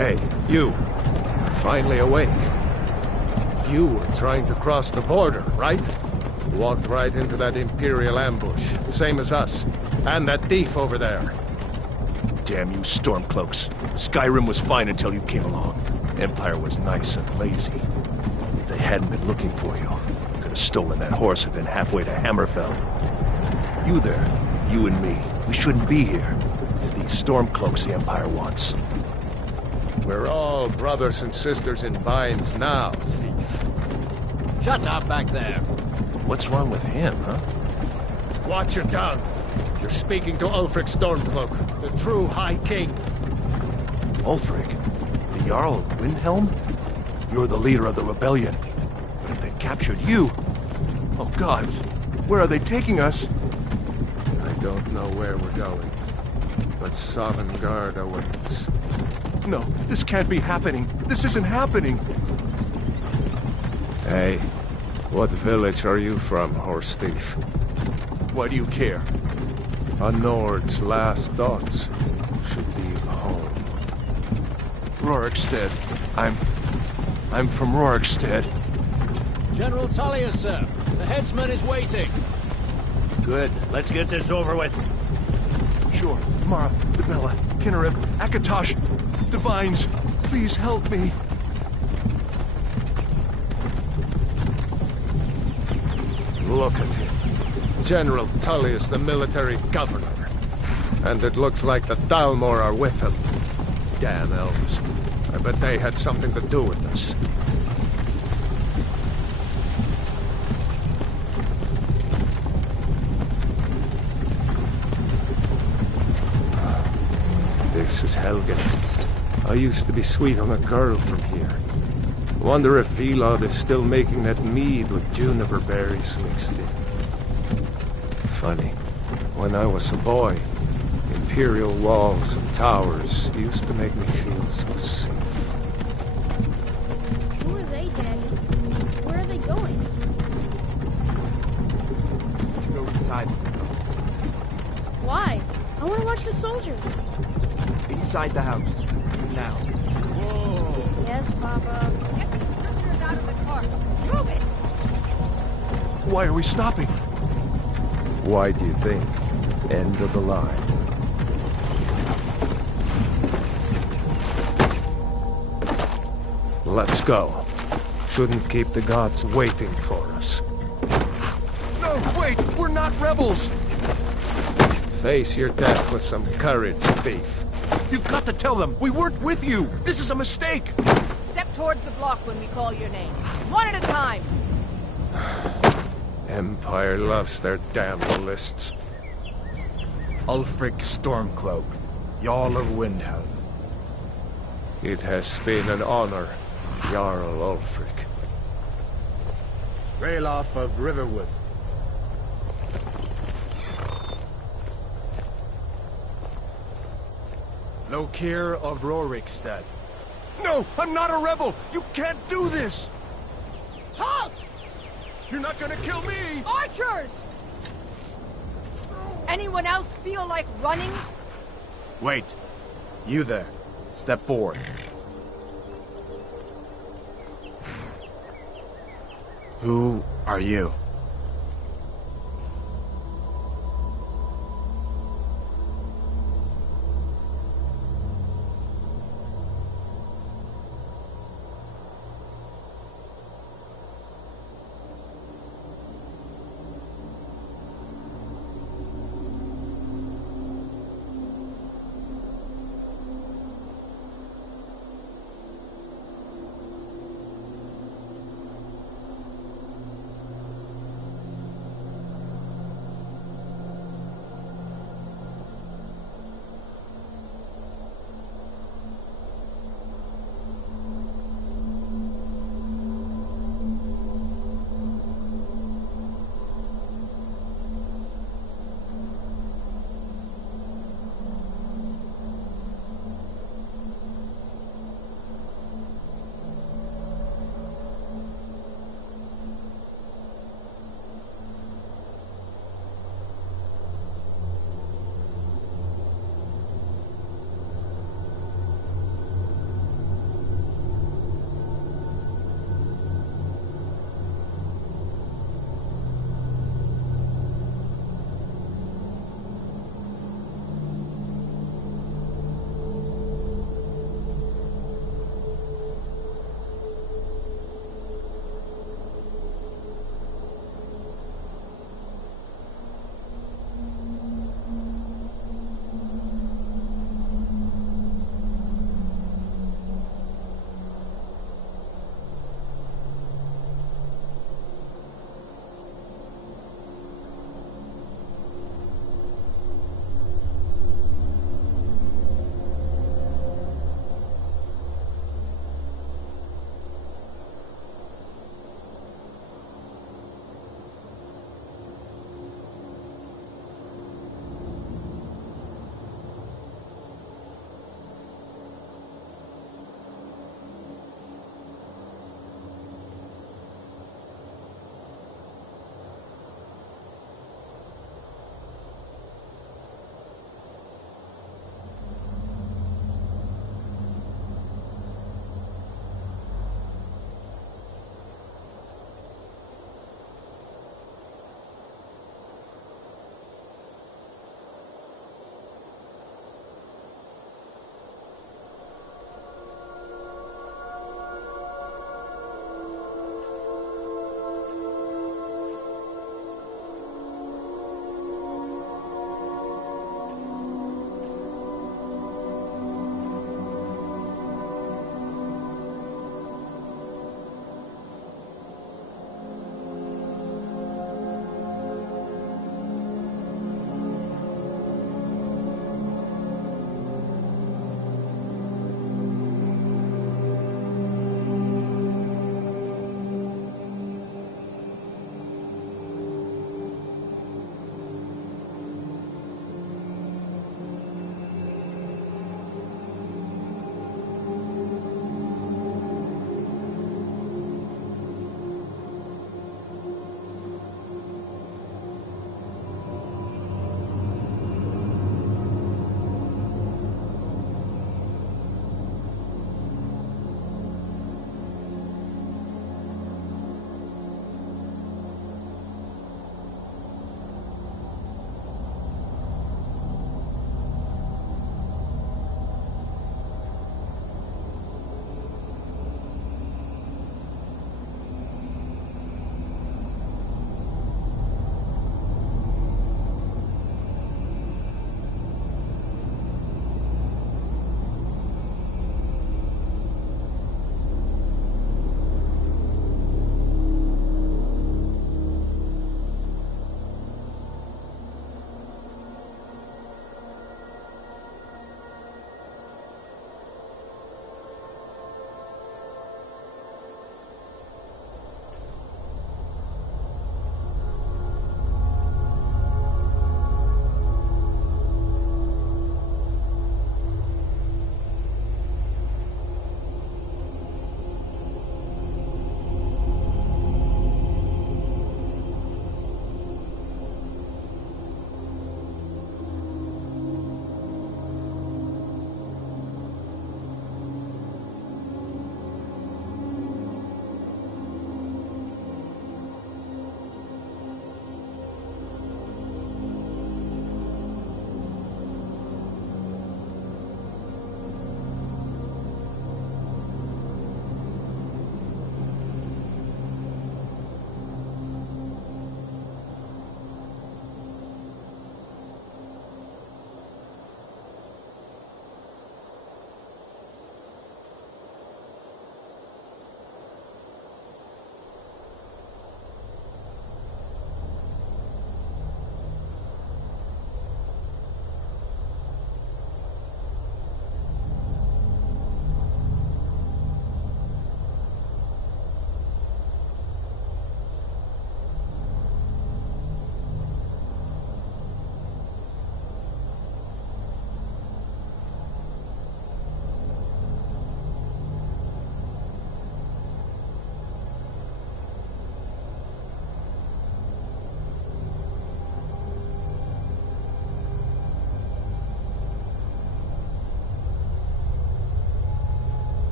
Hey, you. Finally awake. You were trying to cross the border, right? Walked right into that Imperial ambush, same as us. And that thief over there. Damn you Stormcloaks. Skyrim was fine until you came along. Empire was nice and lazy. If they hadn't been looking for you, could have stolen that horse and been halfway to Hammerfell. You there, you and me, we shouldn't be here. It's these Stormcloaks the Empire wants. We're all brothers and sisters in binds now, thief. Shut up back there. What's wrong with him, huh? Watch your tongue. You're speaking to Ulfric Stormcloak, the true High King. Ulfric? The Jarl of Windhelm? You're the leader of the rebellion. But if they've captured you... Oh gods, where are they taking us? I don't know where we're going, but Sovngarde awaits. No, this can't be happening. This isn't happening. Hey, what village are you from, horse thief? Why do you care? A Nord's last thoughts should leave home. Rorikstead. I'm from Rorikstead. General Tullius, sir. The headsman is waiting. Good. Let's get this over with. Sure. Mara, Debella, Kinnarev, Akatosh, Divines, please help me. Look at him. General Tullius, the military governor. And it looks like the Dalmor are with him. Damn elves. I bet they had something to do with this. This is Helgen. I used to be sweet on a girl from here. Wonder if Vilod is still making that mead with juniper berries mixed in. Funny, when I was a boy, imperial walls and towers used to make me feel so safe. Who are they, Daddy? Where are they going? To go inside. Why? I want to watch the soldiers. Inside the house. Now. Whoa. Yes, Papa. Get the prisoners out of the carts. Move it! Why are we stopping? Why do you think? End of the line. Let's go. Shouldn't keep the gods waiting for us. No, wait! We're not rebels! Face your death with some courage, thief. You've got to tell them! We weren't with you! This is a mistake! Step towards the block when we call your name. One at a time. Empire loves their damn lists. Ulfric Stormcloak, Jarl of Windhelm. It has been an honor, Jarl Ulfric. Ralof of Riverwood. Lokir of Rorikstead. No! I'm not a rebel! You can't do this! Halt! You're not gonna kill me! Archers! Anyone else feel like running? Wait. You there. Step forward. Who are you?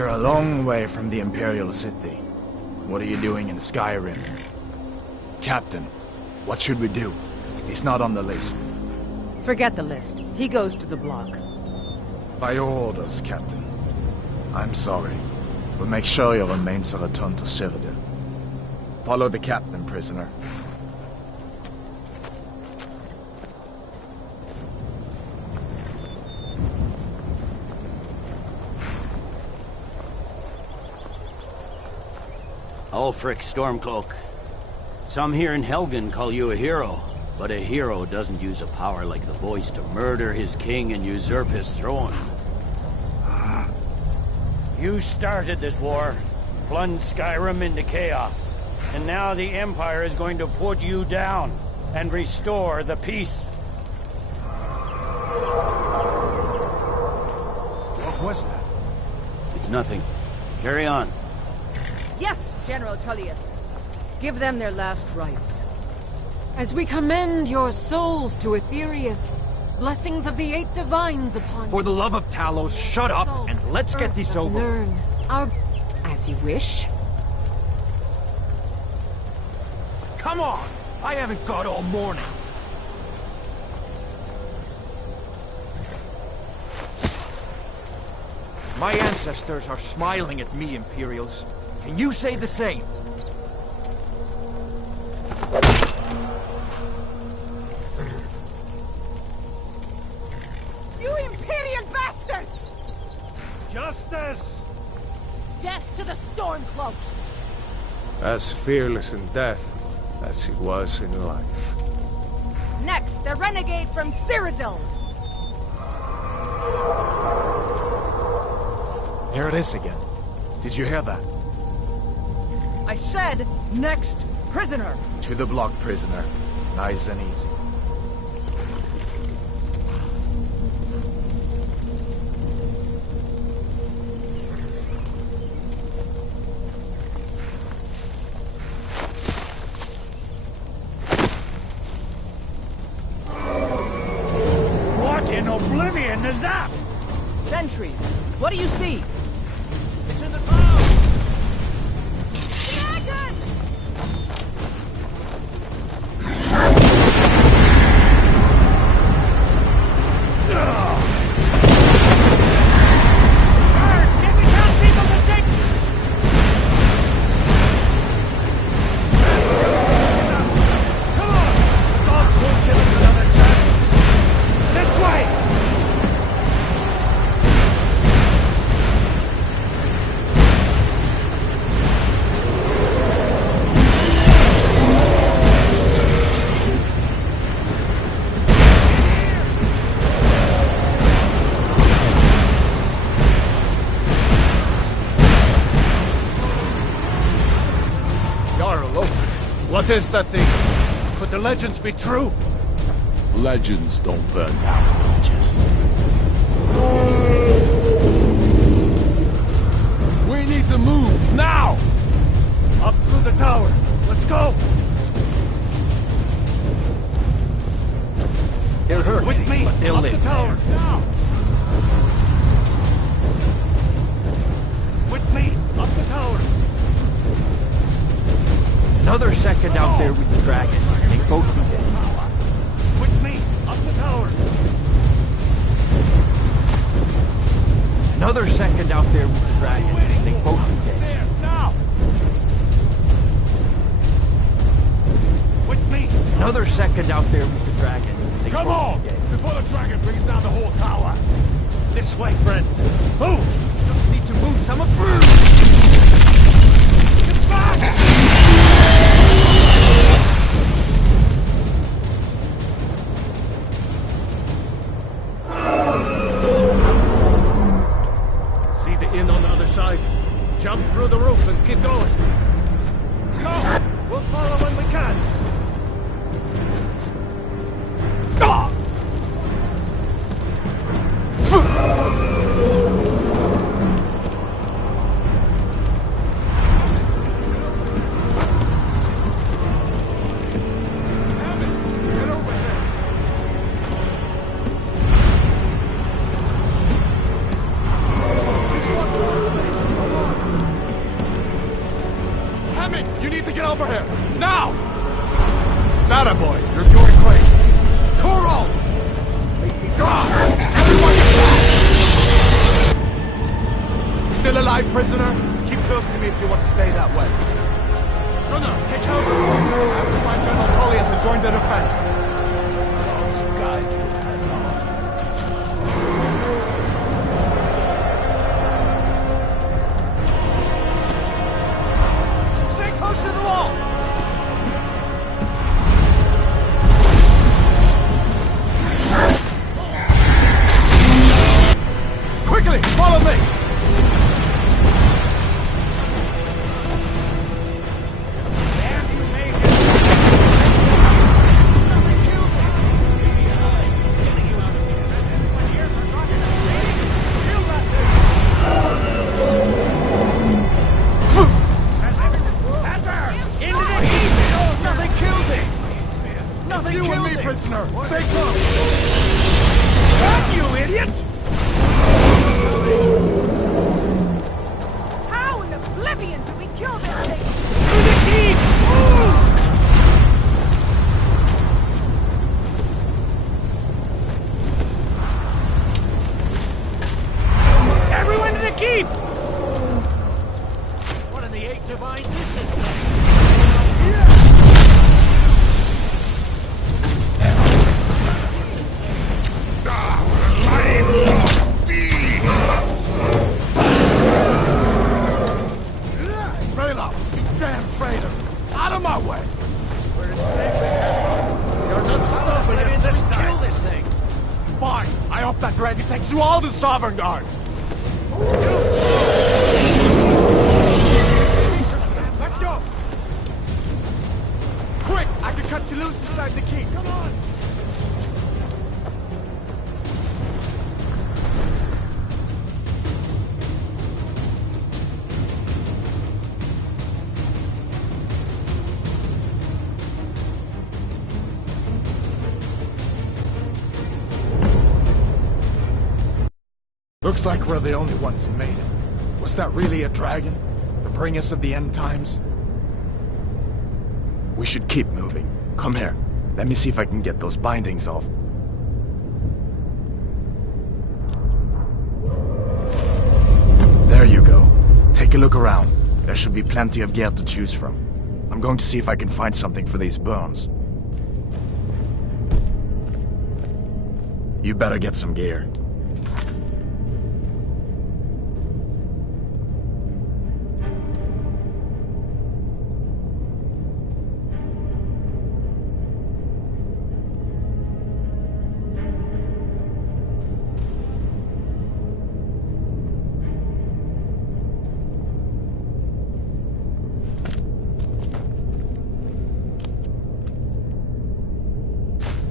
You're a long way from the Imperial City. What are you doing in Skyrim? Captain, what should we do? He's not on the list. Forget the list. He goes to the block. By your orders, Captain. I'm sorry, but make sure your remains are returned to Cyrodiil. Follow the captain, prisoner. Ulfric Stormcloak. Some here in Helgen call you a hero, but a hero doesn't use a power like the voice to murder his king and usurp his throne. You started this war, plunged Skyrim into chaos, and now the Empire is going to put you down and restore the peace. What was that? It's nothing. Carry on. Yes, General Tullius. Give them their last rites. As we commend your souls to Aetherius, blessings of the 8 divines upon you. For the love of Talos, shut up Salt, and let's get this earth, over. Learn our... As you wish. Come on! I haven't got all morning. My ancestors are smiling at me, Imperials. Can you say the same? You Imperial bastards! Justice! Death to the Stormcloaks! As fearless in death as he was in life. Next, the renegade from Cyrodiil! There it is again. Did you hear that? I said, next prisoner! To the block, prisoner. Nice and easy. What in oblivion is that? Sentries, what do you see? It's in the clouds! Dragon! Birds, can we tell people to sing? Come on! The gods won't give us another chance! This way! Jarl, what is that thing? Could the legends be true? Legends don't burn down villages. We need to move, now! Up through the tower. Let's go! They're hurt, With me! but they'll Up live. the tower! Now! With me! Up the tower! Another second out there with the dragon. They both be dead. With me! Up the tower! Another second out there with the dragon. They both be dead. Stairs, now! With me! Another second out there with the dragon. They Come both on! be dead. Before the dragon brings down the whole tower! This way, friend! Move! Just need to move some of... Get back! See the inn on the other side? Jump through the roof and keep going. Go! We'll follow when we can! That a boy. You're doing great. Kuro! Everyone get back! Still alive, prisoner? Keep close to me if you want to stay that way. No, take over. I have to find General Tullius and join the defense. Those guys. Stay close to the wall! Quickly, follow me! Prisoner, stay close! You idiot! How in oblivion did we kill this thing? Through the keep! Everyone to the keep! What in the eight divines is this thing? That dragon takes you all to Sovereign Guard! Let's go! Quick! I can cut you loose inside the keep! Come on! Looks like we're the only ones who made it. Was that really a dragon? The bringers of the end times? We should keep moving. Come here. Let me see if I can get those bindings off. There you go. Take a look around. There should be plenty of gear to choose from. I'm going to see if I can find something for these burns. You better get some gear.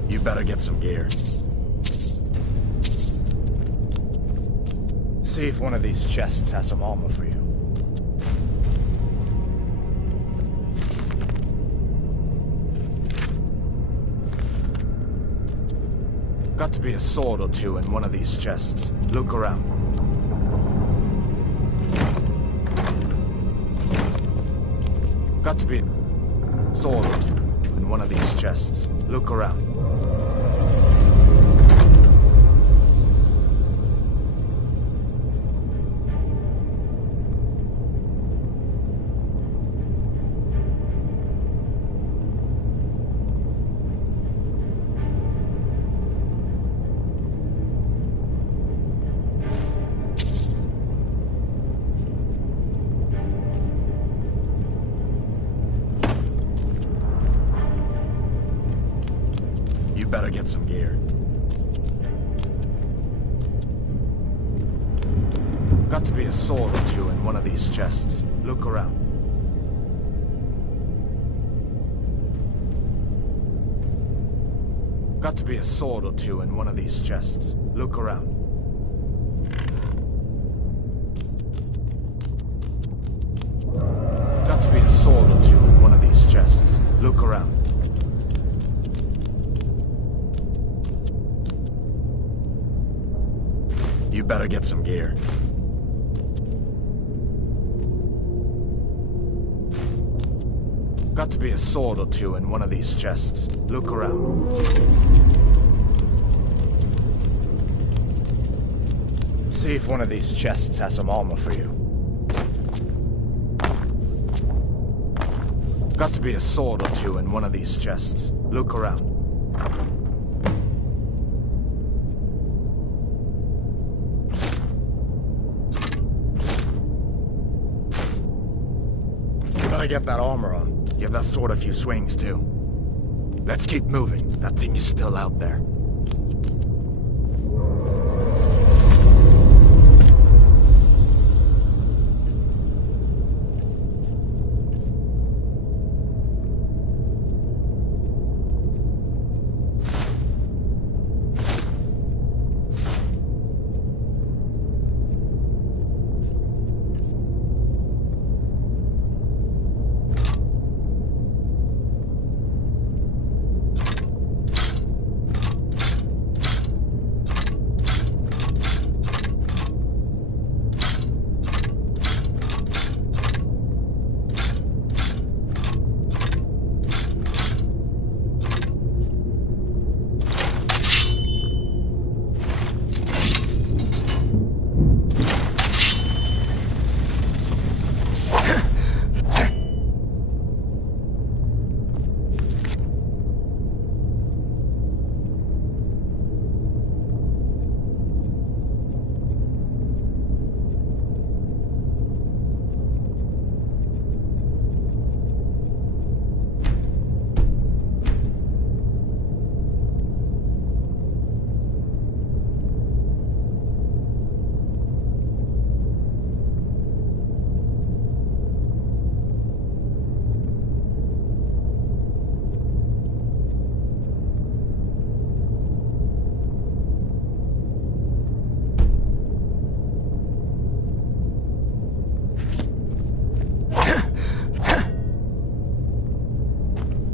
You better get some gear. See if one of these chests has some armor for you. Got to be a sword or two in one of these chests. Look around. Got to be a sword or two in one of these chests. Look around. Better get some gear. Got to be a sword or two in one of these chests. Look around. Got to be a sword or two in one of these chests. Look around. Got to be a sword or two in one of these chests. Look around. You better get some gear. Got to be a sword or two in one of these chests. Look around. See if one of these chests has some armor for you. Got to be a sword or two in one of these chests. Look around. You better get that armor on. Give that sword a few swings, too. Let's keep moving. That thing is still out there.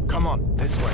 Come on, this way.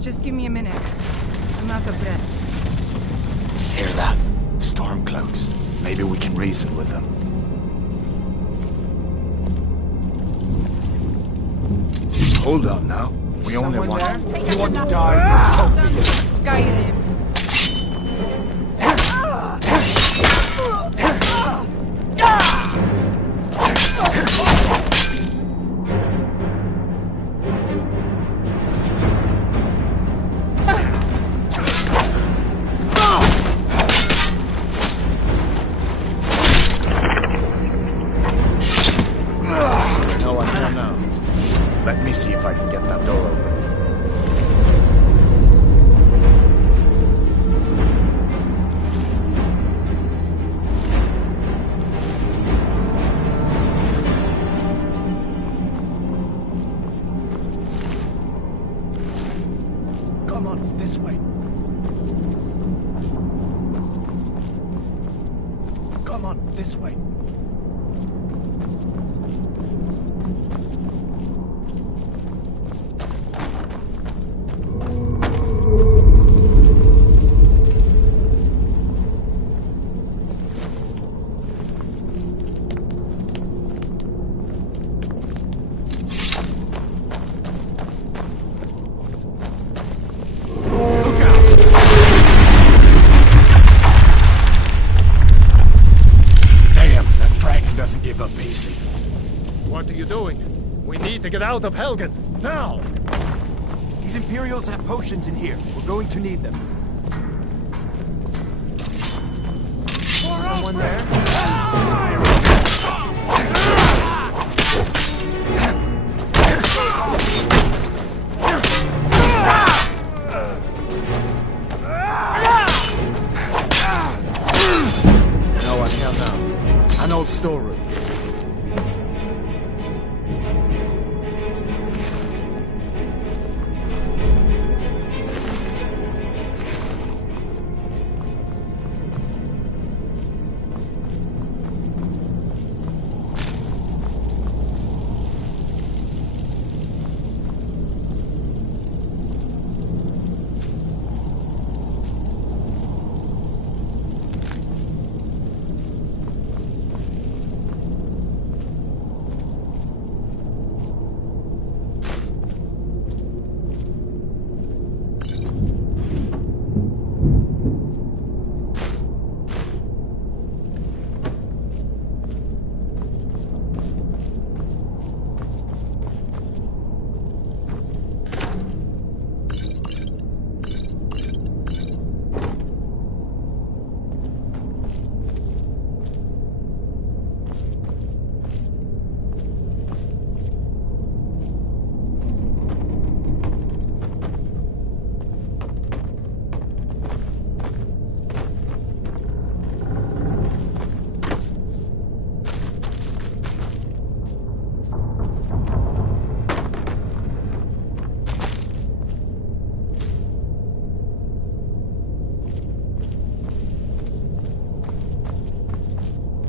Just give me a minute. I'm out of breath. Hear that? Stormcloaks. Maybe we can reason with them. Hold on now. We only want... You want to die? So be it. Skyrim. Let me see if I can get that door open. Come on, this way. Come on, this way. get out of Helgen! Now! These Imperials have potions in here. We're going to need them. Someone there? No one held out. An old storeroom.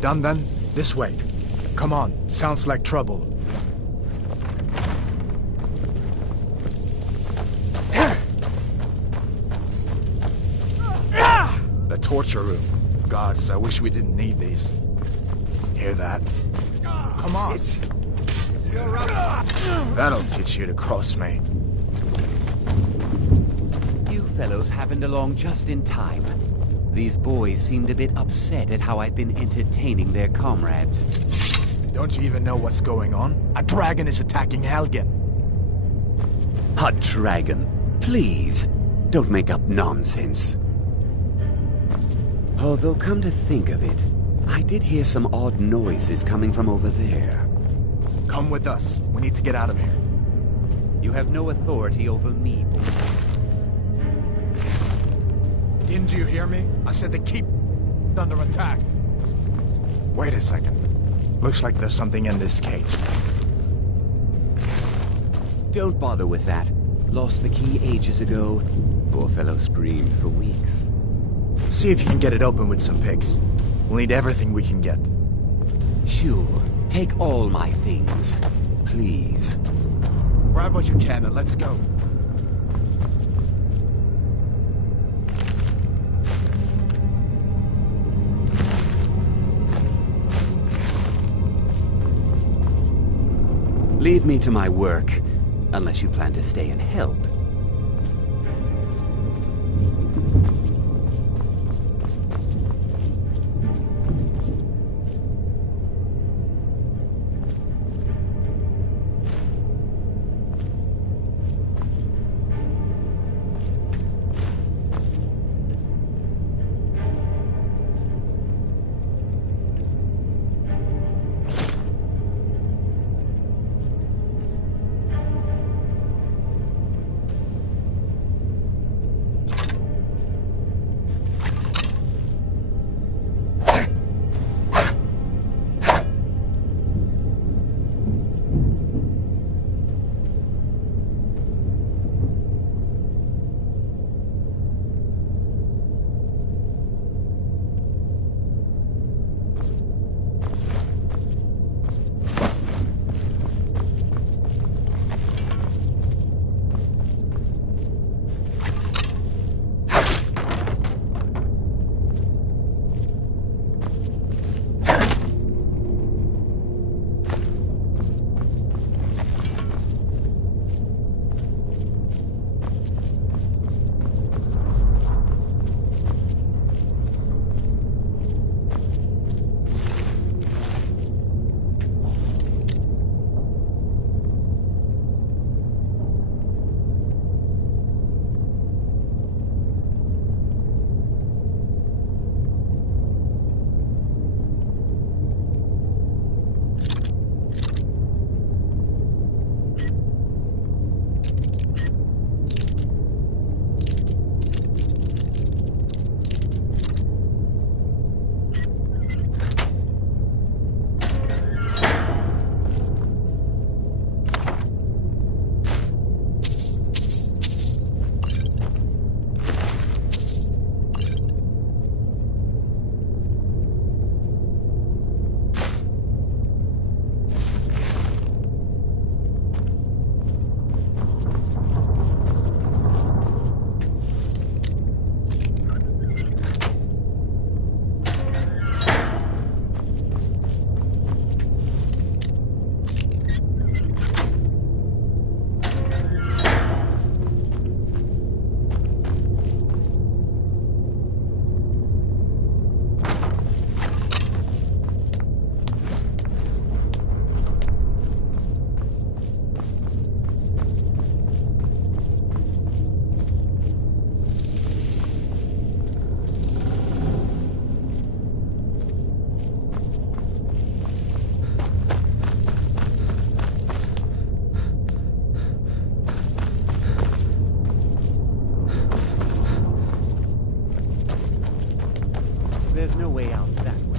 Done then? This way. Come on, sounds like trouble. The torture room. Gods, I wish we didn't need these. Hear that? Come on. That'll teach you to cross me. You fellows happened along just in time. These boys seemed a bit upset at how I've been entertaining their comrades. Don't you even know what's going on? A dragon is attacking Helgen. A dragon? Please, don't make up nonsense. Although, come to think of it, I did hear some odd noises coming from over there. Come with us. We need to get out of here. You have no authority over me, boy. Didn't you hear me? I said the keep under attack. Wait a second. Looks like there's something in this cage. Don't bother with that. Lost the key ages ago. Poor fellow screamed for weeks. See if you can get it open with some picks. We'll need everything we can get. Sure. Take all my things. Please. Grab what you can and let's go. Leave me to my work, unless you plan to stay and help. no way out that way.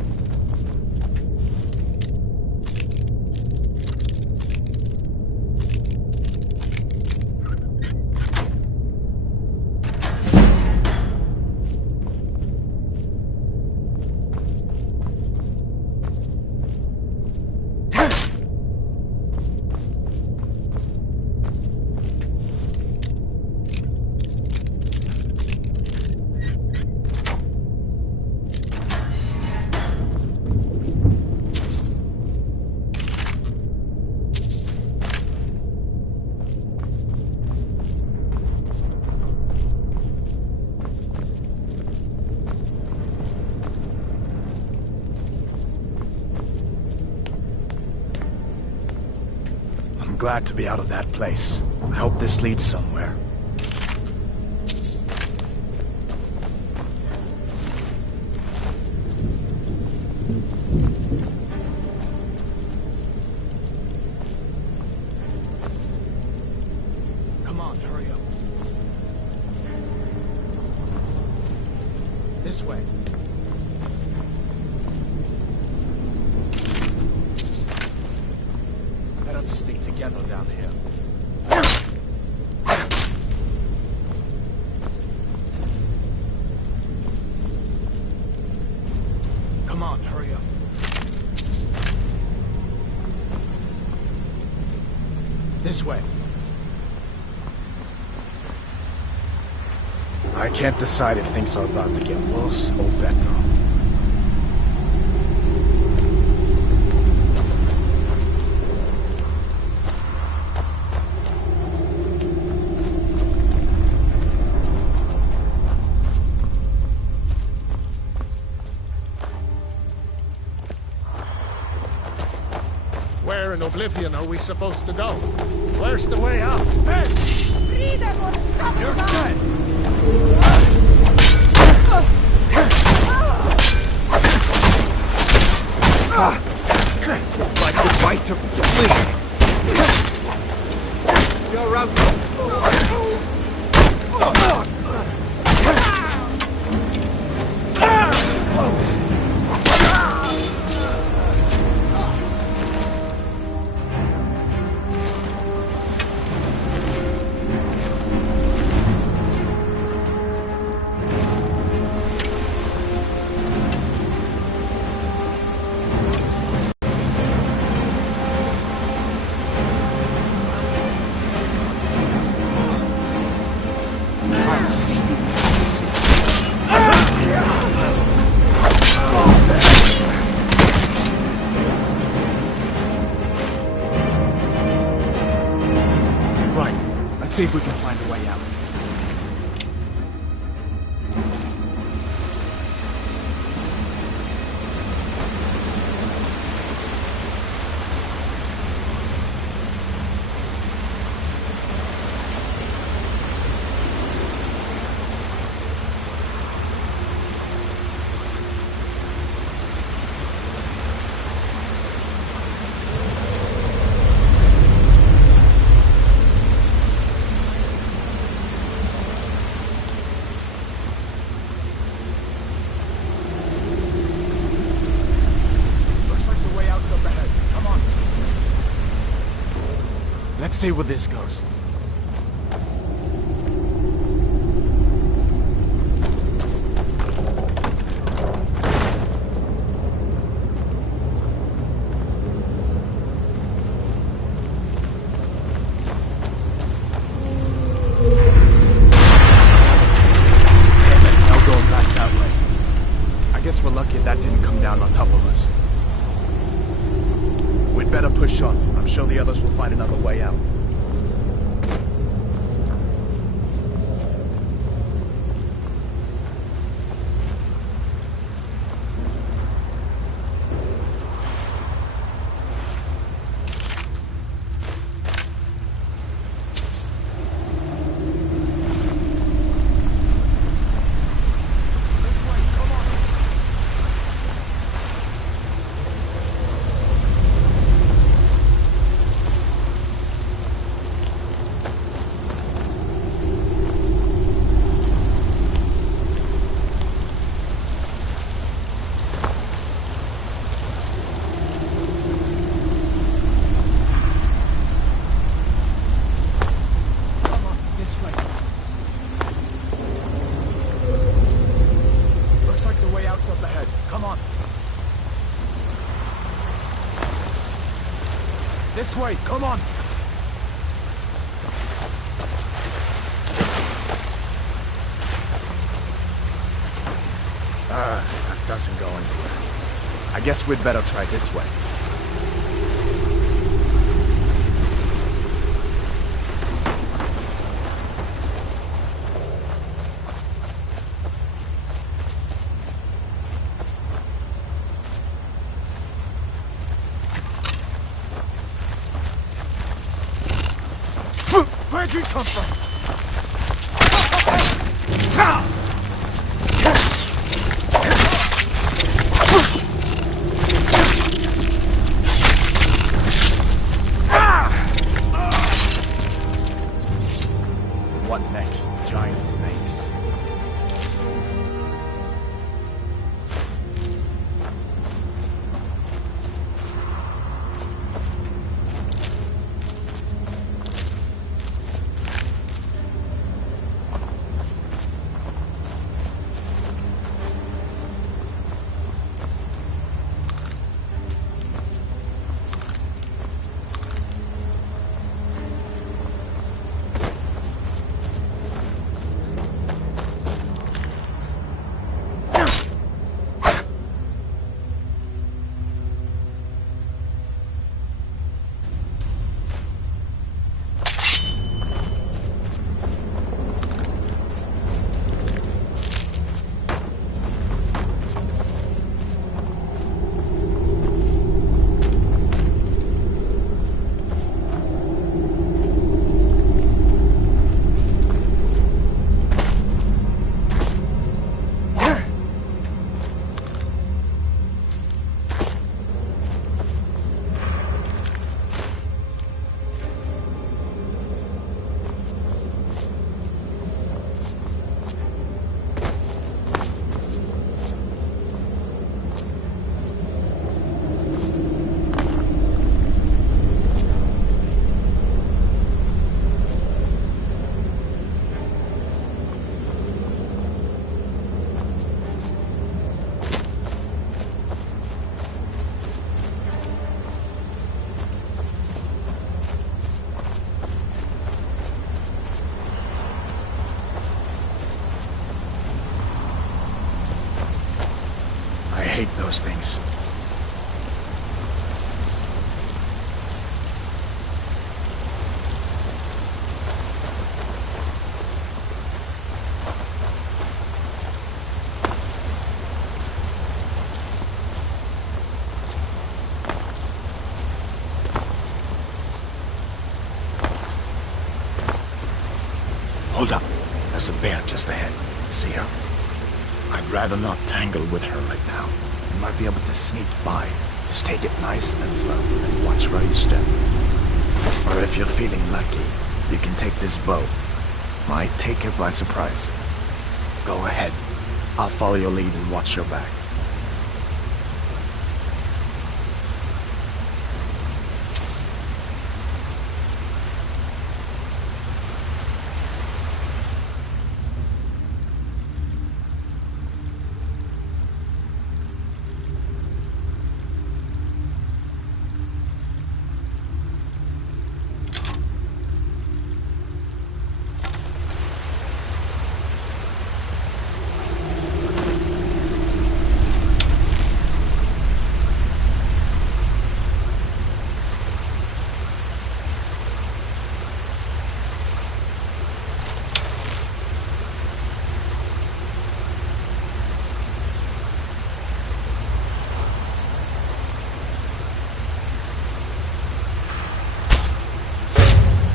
Glad to be out of that place. I hope this leads somewhere. Come on, hurry up. This way. Better to stick together down here. Come on, hurry up. This way. I can't decide if things are about to get worse or better. Where in Oblivion are we supposed to go? Where's the way out? Hey! Freedom or something! You're dead! Like the right to flee. You're out. Let's see if we can find a way out. Let's see where this goes. No going back that way. I guess we're lucky that didn't come down on top of us. We'd better push on. I'm sure the others will find another way out. This way, come on! That doesn't go anywhere. I guess we'd better try this way. Where'd you come from? What next? Giant snakes. I hate those things. Hold up. There's a bear just ahead. See her? I'd rather not tangle with her right now. You might be able to sneak by. Just take it nice and slow, and watch where you step. Or if you're feeling lucky, you can take this bow. Might take her by surprise. Go ahead. I'll follow your lead and watch your back.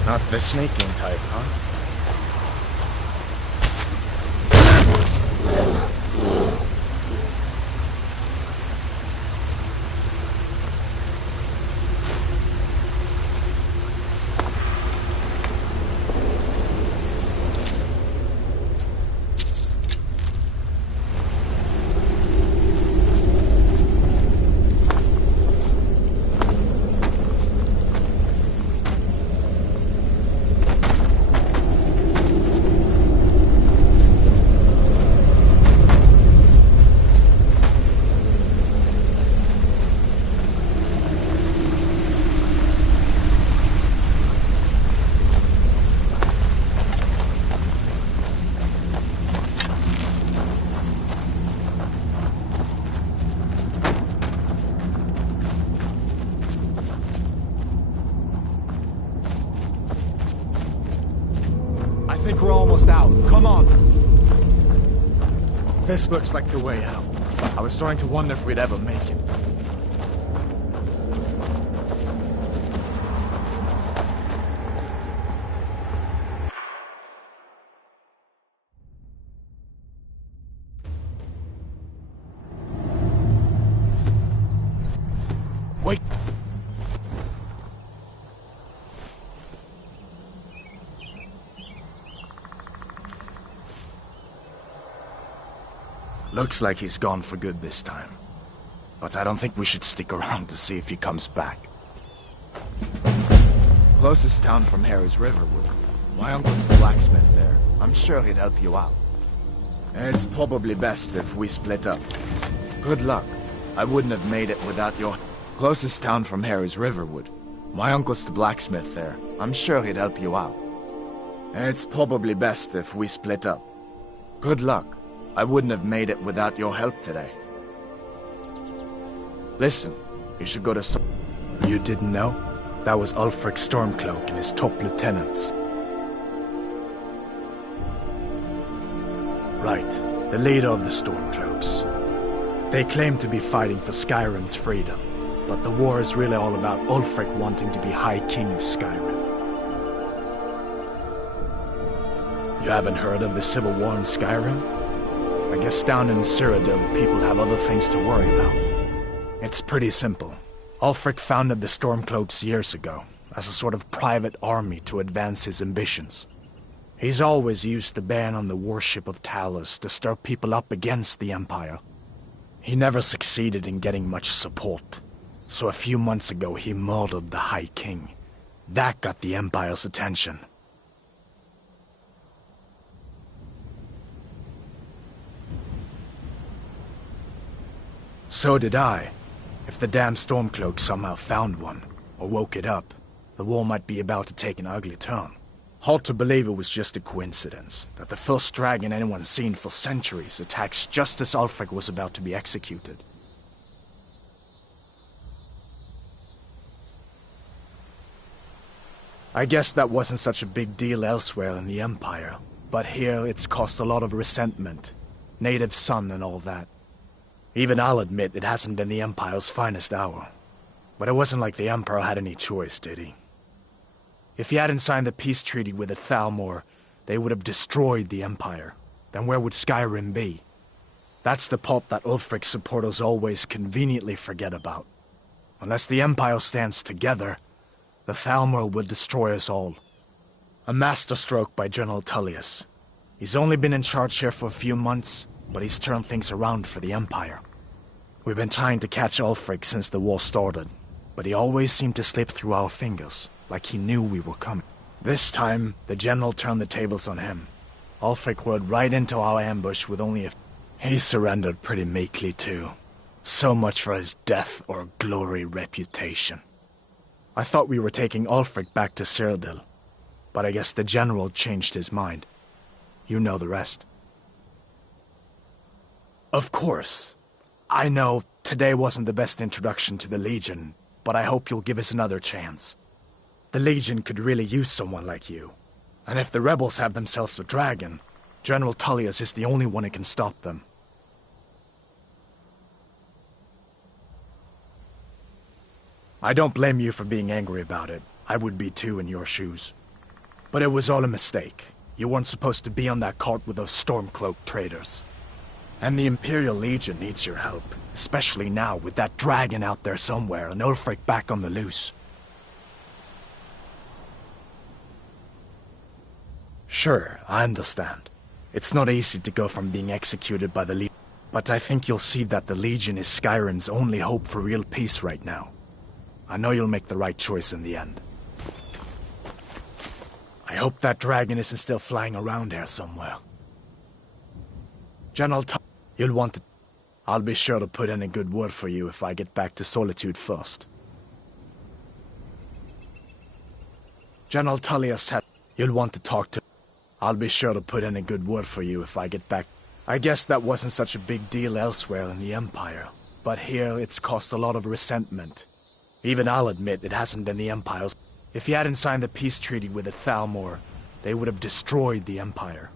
Not the snaking type, huh? think we're almost out. Come on. This looks like the way out. I was starting to wonder if we'd ever make it. Wait! Looks like he's gone for good this time. But I don't think we should stick around to see if he comes back. Closest town from here is Riverwood. My uncle's the blacksmith there. I'm sure he'd help you out. It's probably best if we split up. Good luck. I wouldn't have made it without your... Closest town from here is Riverwood. My uncle's the blacksmith there. I'm sure he'd help you out. It's probably best if we split up. Good luck. I wouldn't have made it without your help today. Listen, you should go to... You didn't know? That was Ulfric Stormcloak and his top lieutenants. Right, the leader of the Stormcloaks. They claim to be fighting for Skyrim's freedom, but the war is really all about Ulfric wanting to be High King of Skyrim. You haven't heard of the Civil War in Skyrim? I guess down in Cyrodiil, people have other things to worry about. It's pretty simple. Ulfric founded the Stormcloaks years ago, as a sort of private army to advance his ambitions. He's always used the ban on the worship of Talos to stir people up against the Empire. He never succeeded in getting much support, so a few months ago he murdered the High King. That got the Empire's attention. So did I. If the damn Stormcloak somehow found one, or woke it up, the war might be about to take an ugly turn. Hard to believe it was just a coincidence, that the first dragon anyone's seen for centuries attacks just as Ulfric was about to be executed. I guess that wasn't such a big deal elsewhere in the Empire, but here it's caused a lot of resentment. Native son and all that. Even I'll admit it hasn't been the Empire's finest hour. But it wasn't like the Emperor had any choice, did he? If he hadn't signed the peace treaty with the Thalmor, they would have destroyed the Empire. Then where would Skyrim be? That's the part that Ulfric's supporters always conveniently forget about. Unless the Empire stands together, the Thalmor will destroy us all. A masterstroke by General Tullius. He's only been in charge here for a few months, but he's turned things around for the Empire. We've been trying to catch Ulfric since the war started, but he always seemed to slip through our fingers, like he knew we were coming. This time, the General turned the tables on him. Ulfric rode right into our ambush with only a... He surrendered pretty meekly too. So much for his death or glory reputation. I thought we were taking Ulfric back to Cyrodiil, but I guess the General changed his mind. You know the rest. Of course. I know today wasn't the best introduction to the Legion, but I hope you'll give us another chance. The Legion could really use someone like you. And if the rebels have themselves a dragon, General Tullius is the only one who can stop them. I don't blame you for being angry about it. I would be too in your shoes. But it was all a mistake. You weren't supposed to be on that cart with those Stormcloak traitors. And the Imperial Legion needs your help, especially now with that dragon out there somewhere and Ulfric back on the loose. Sure, I understand. It's not easy to go from being executed by the Legion, but I think you'll see that the Legion is Skyrim's only hope for real peace right now. I know you'll make the right choice in the end. I hope that dragon isn't still flying around here somewhere. General You'll want to... I'll be sure to put in a good word for you if I get back to Solitude first. General Tullius had... You'll want to talk to... I'll be sure to put in a good word for you if I get back... I guess that wasn't such a big deal elsewhere in the Empire, but here it's caused a lot of resentment. Even I'll admit it hasn't been the Empire's... If he hadn't signed the peace treaty with the Thalmor, they would have destroyed the Empire.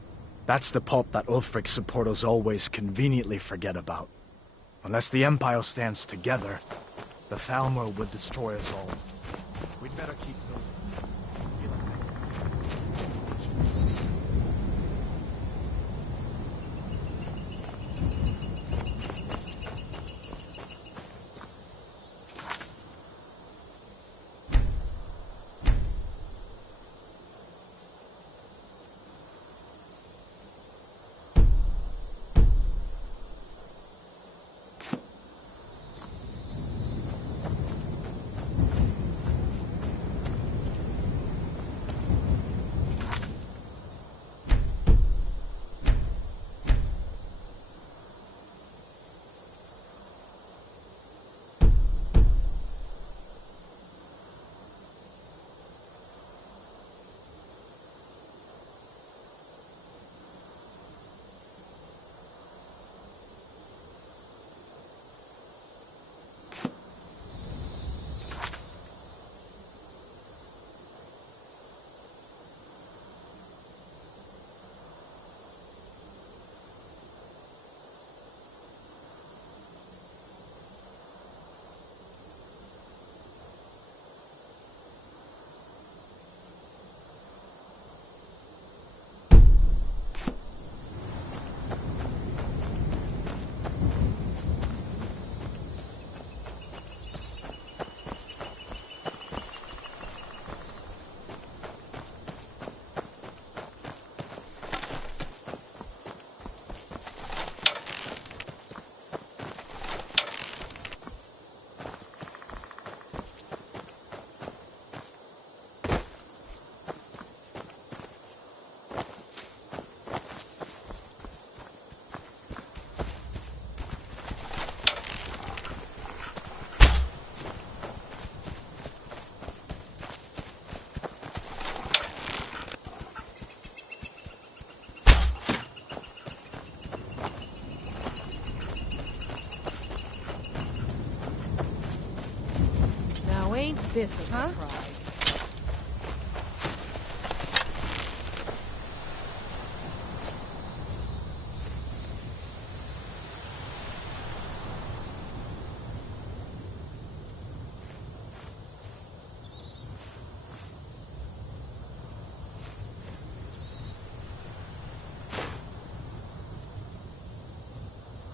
That's the part that Ulfric's supporters always conveniently forget about. Unless the Empire stands together, the Thalmor would destroy us all. We'd better keep building. Ain't this a surprise?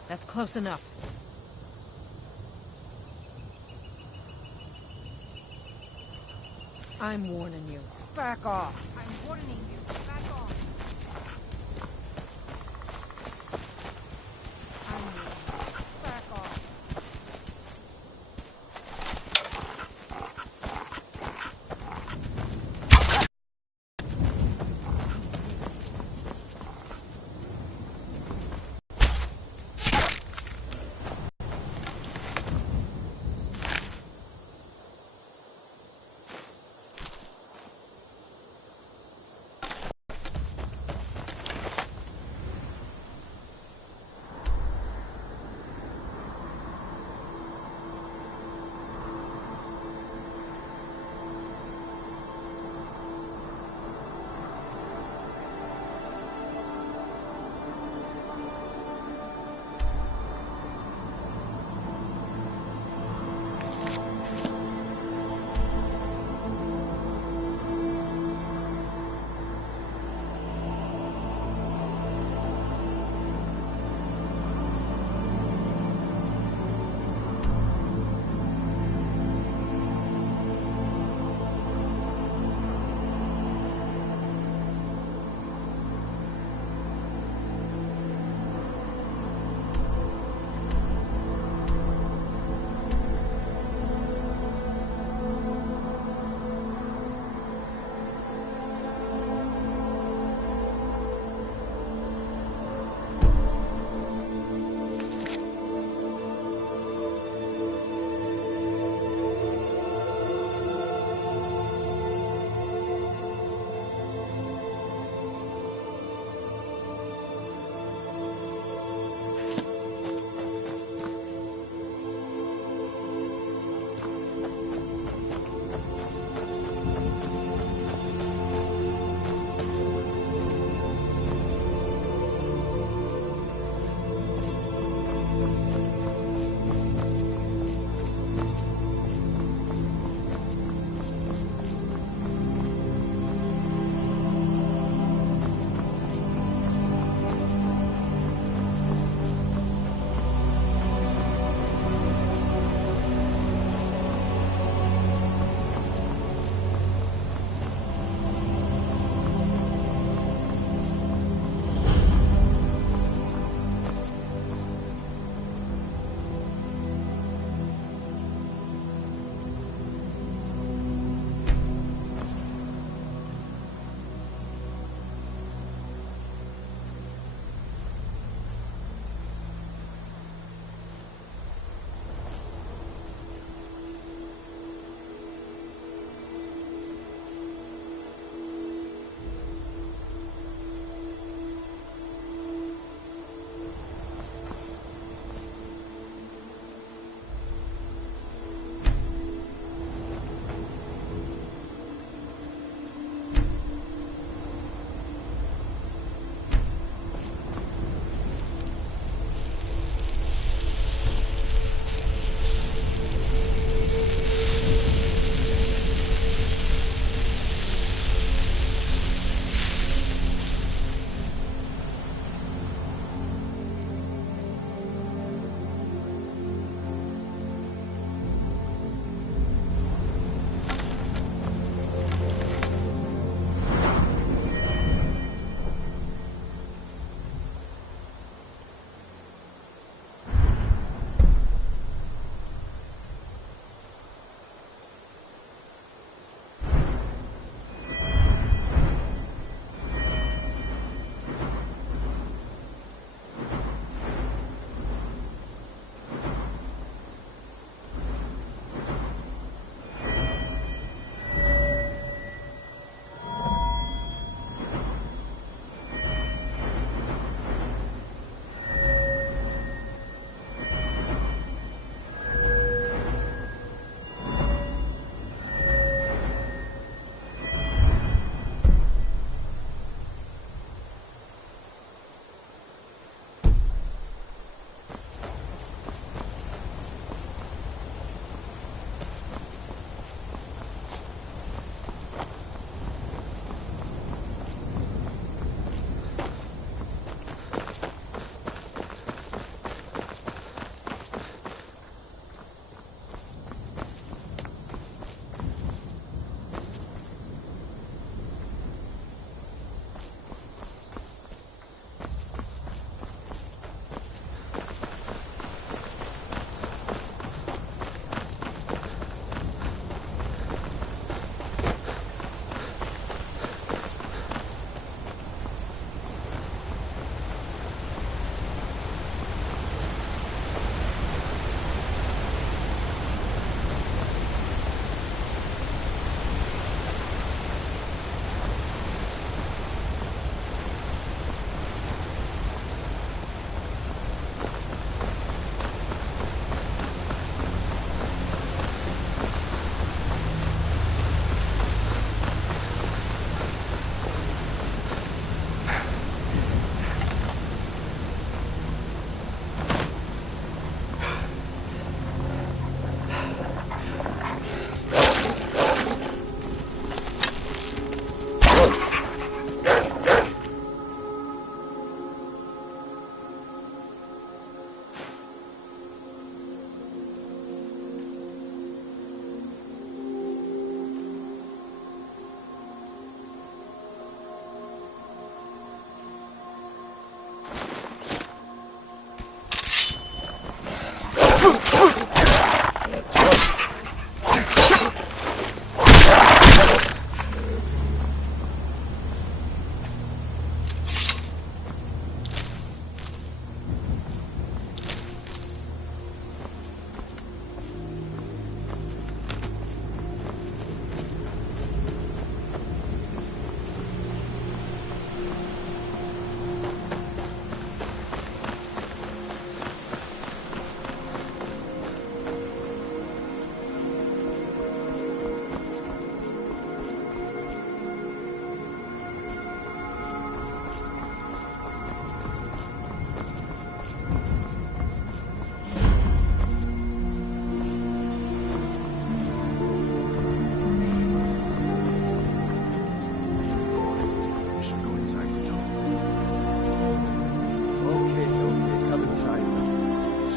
That's close enough. I'm warning you. Back off. I'm warning you. Back off. I'm warning you. Back off.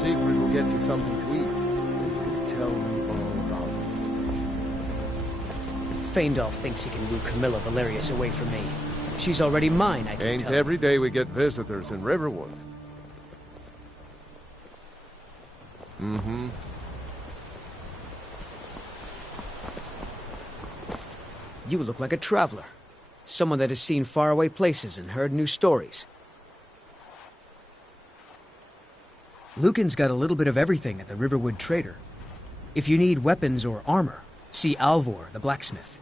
Sigrid will get you something to eat. And you'll tell me all about it. Feindal thinks he can woo Camilla Valerius away from me. She's already mine, I keep Ain't telling every day we get visitors in Riverwood. Mm-hmm. You look like a traveler. Someone that has seen faraway places and heard new stories. Lucan's got a little bit of everything at the Riverwood Trader. If you need weapons or armor, see Alvor, the blacksmith.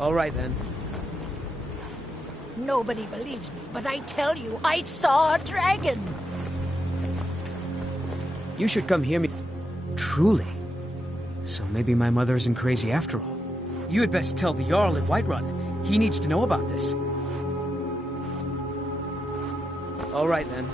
All right, then. Nobody believes me, but I tell you, I saw a dragon! You should come hear me. Truly. So maybe my mother isn't crazy after all. You had best tell the Jarl at Whiterun. He needs to know about this. All right, then.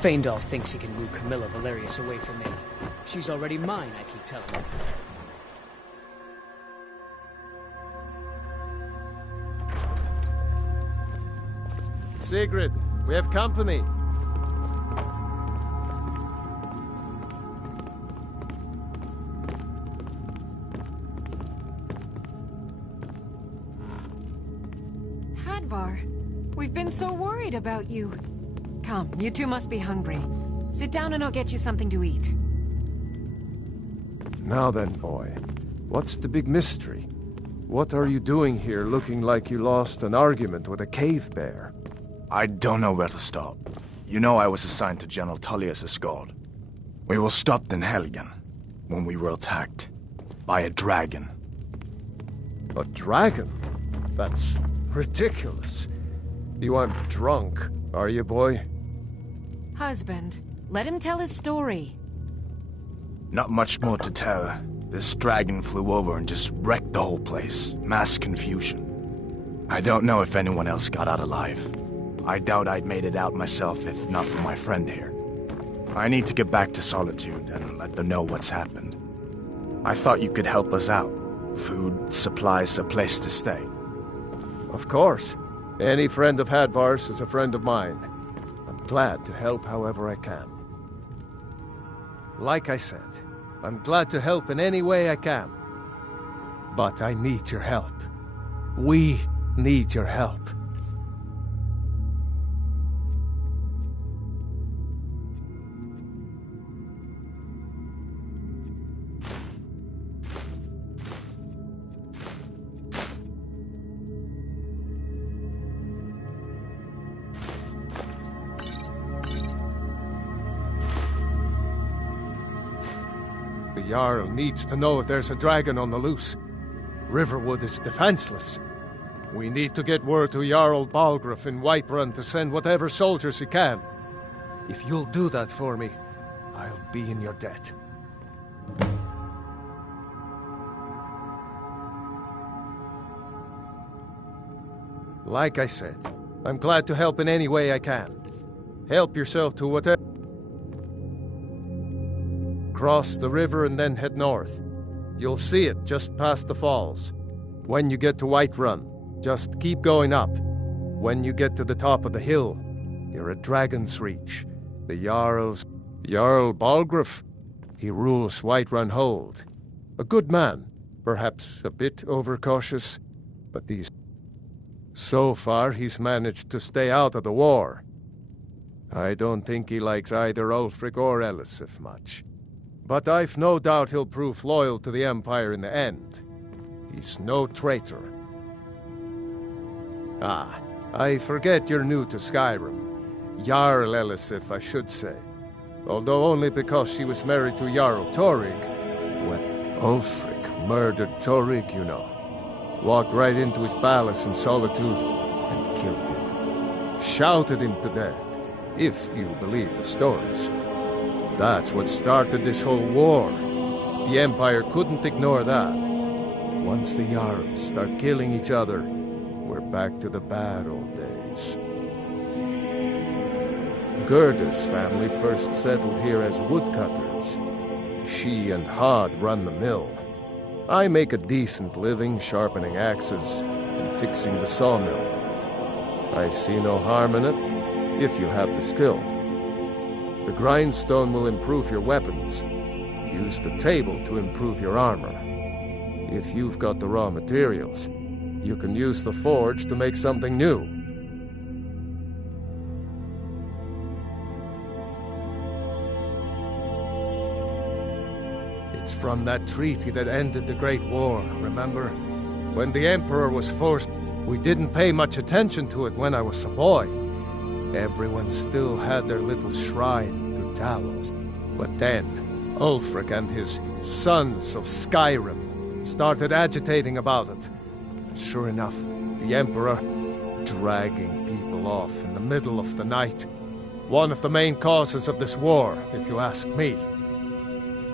Feindal thinks he can woo Camilla Valerius away from me. She's already mine, I keep telling him. Sigrid, we have company. Hadvar, we've been so worried about you. Come, you two must be hungry. Sit down and I'll get you something to eat. Now then, boy. What's the big mystery? What are you doing here looking like you lost an argument with a cave bear? I don't know where to start. You know I was assigned to General Tullius' escort. We were stopped in Helgen when we were attacked by a dragon. A dragon? That's ridiculous. You aren't drunk, are you, boy? Husband, let him tell his story. Not much more to tell. This dragon flew over and just wrecked the whole place. Mass confusion. I don't know if anyone else got out alive. I doubt I'd made it out myself if not for my friend here. I need to get back to Solitude and let them know what's happened. I thought you could help us out. Food, supplies, a place to stay. Of course. Any friend of Hadvar's is a friend of mine. I'm glad to help however I can. Like I said, I'm glad to help in any way I can. But I need your help. We need your help. The Jarl needs to know if there's a dragon on the loose. Riverwood is defenseless. We need to get word to Jarl Balgruuf in Whiterun to send whatever soldiers he can. If you'll do that for me, I'll be in your debt. Like I said, I'm glad to help in any way I can. Help yourself to whatever. Cross the river and then head north. You'll see it just past the falls. When you get to Whiterun, just keep going up. When you get to the top of the hill, you're at Dragon's Reach. The Jarl Balgruuf. He rules Whiterun Hold. A good man, perhaps a bit overcautious, but so far he's managed to stay out of the war. I don't think he likes either Ulfric or Elisif much. But I've no doubt he'll prove loyal to the Empire in the end. He's no traitor. Ah, I forget you're new to Skyrim. Jarl Elisif, I should say. Although only because she was married to Jarl Torrig. When Ulfric murdered Torrig, you know. Walked right into his palace in Solitude and killed him. Shouted him to death, if you believe the stories. That's what started this whole war. The Empire couldn't ignore that. Once the Jarls start killing each other, we're back to the bad old days. Gerda's family first settled here as woodcutters. She and Hod run the mill. I make a decent living sharpening axes and fixing the sawmill. I see no harm in it, if you have the skill. The grindstone will improve your weapons. Use the table to improve your armor. If you've got the raw materials, you can use the forge to make something new. It's from that treaty that ended the Great War, remember? When the Emperor was forced, we didn't pay much attention to it when I was a boy. Everyone still had their little shrine to Talos. But then, Ulfric and his sons of Skyrim started agitating about it. Sure enough, the Emperor dragging people off in the middle of the night. One of the main causes of this war, if you ask me.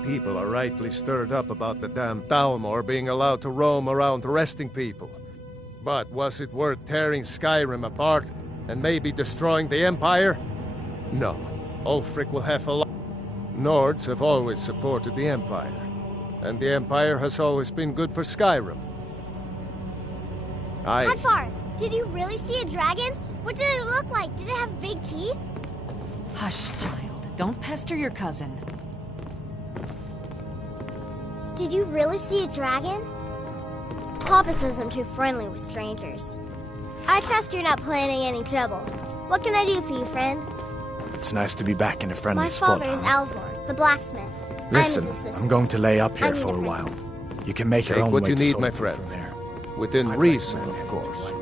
People are rightly stirred up about the damn Thalmor being allowed to roam around arresting people. But was it worth tearing Skyrim apart and maybe destroying the Empire? No. Ulfric will have a lot. Nords have always supported the Empire. And the Empire has always been good for Skyrim. Hotfar, did you really see a dragon? What did it look like? Did it have big teeth? Hush, child. Don't pester your cousin. Did you really see a dragon? Papa says I'm too friendly with strangers. I trust you're not planning any trouble. What can I do for you, friend? It's nice to be back in a friendly spot. My father is Alvor, the blacksmith. Listen, I'm going to lay up here for a while. You can make your own way to what you need, Solitude my friend. from there. Within reason, of course.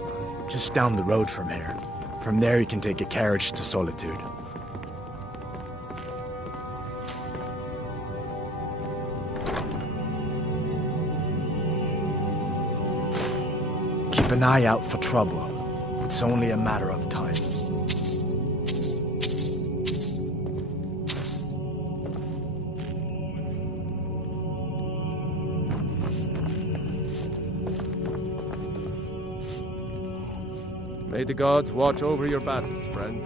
Just down the road from here. From there you can take a carriage to Solitude. Keep an eye out for trouble. It's only a matter of time. May the gods watch over your battles, friend.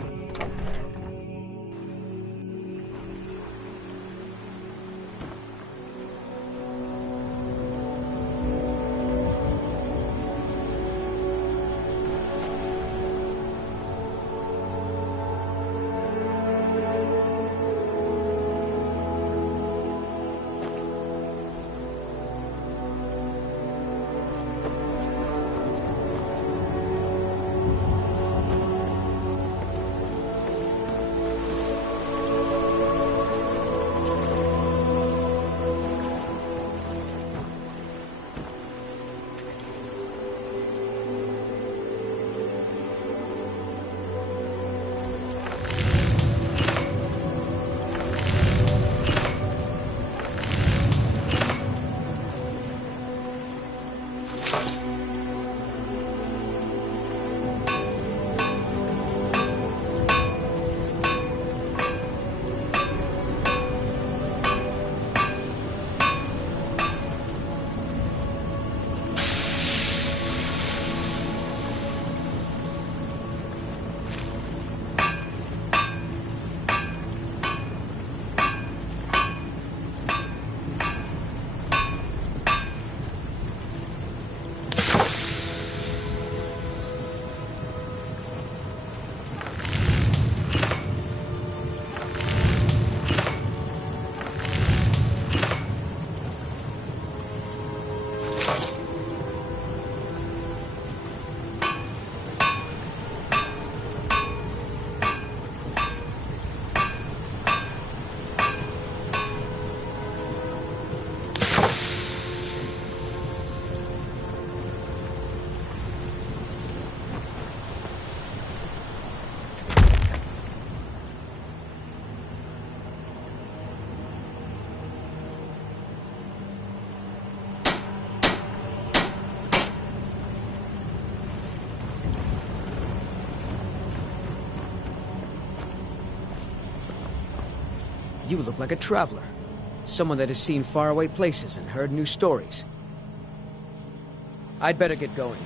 You look like a traveler. Someone that has seen faraway places and heard new stories. I'd better get going.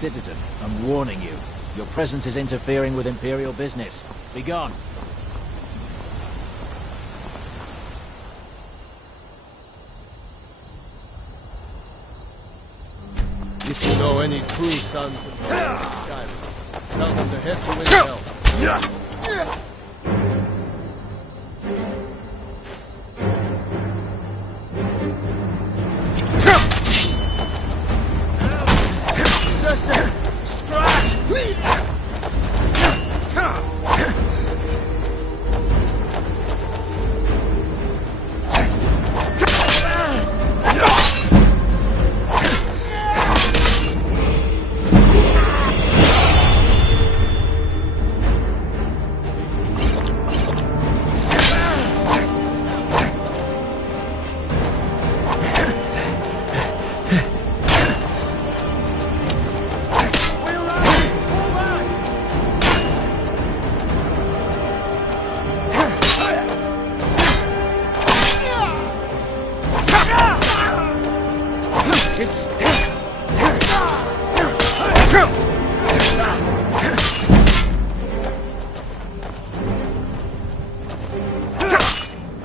citizen. I'm warning you. Your presence is interfering with Imperial business. Be gone. If you know any true sons of Skyrim, tell them to head to Winterfell.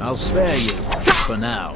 I'll spare you, for now.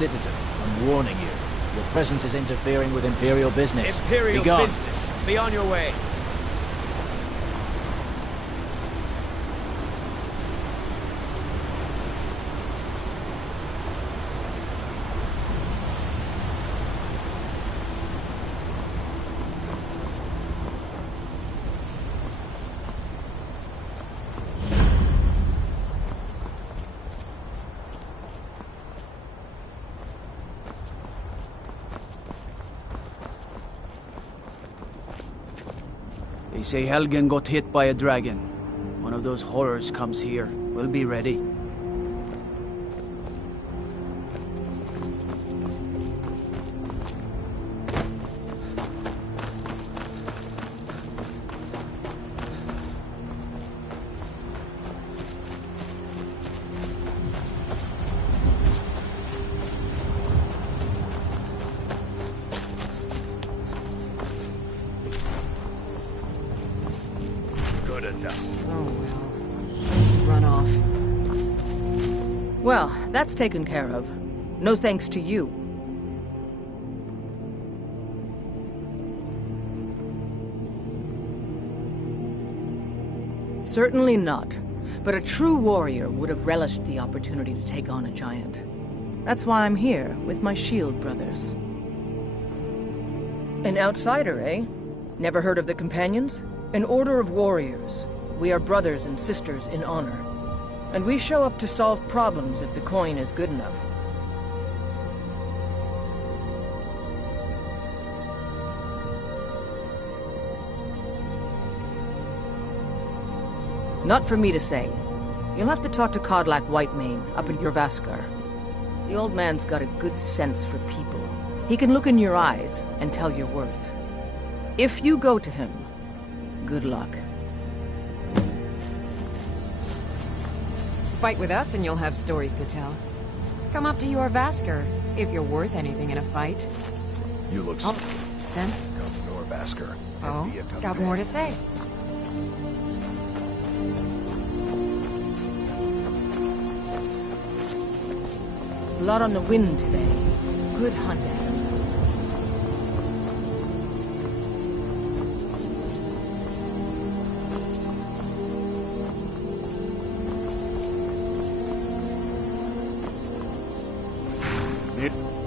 citizen. I'm warning you. Your presence is interfering with Imperial business. Imperial Be gone. business. Be on your way. They say Helgen got hit by a dragon. One of those horrors comes here. We'll be ready. Well, that's taken care of. No thanks to you. Certainly not. But a true warrior would have relished the opportunity to take on a giant. That's why I'm here, with my shield brothers. An outsider, eh? Never heard of the Companions? An order of warriors. We are brothers and sisters in honor. And we show up to solve problems if the coin is good enough. Not for me to say. You'll have to talk to Kodlak Whitemane up in Jorvaskar. The old man's got a good sense for people. He can look in your eyes and tell your worth. If you go to him, good luck. Fight with us and you'll have stories to tell. Come up to Jorvaskar, if you're worth anything in a fight. You look Oh, then? Jorvaskar. Oh, got more to say. Blood on the wind today. Good hunt, Adams.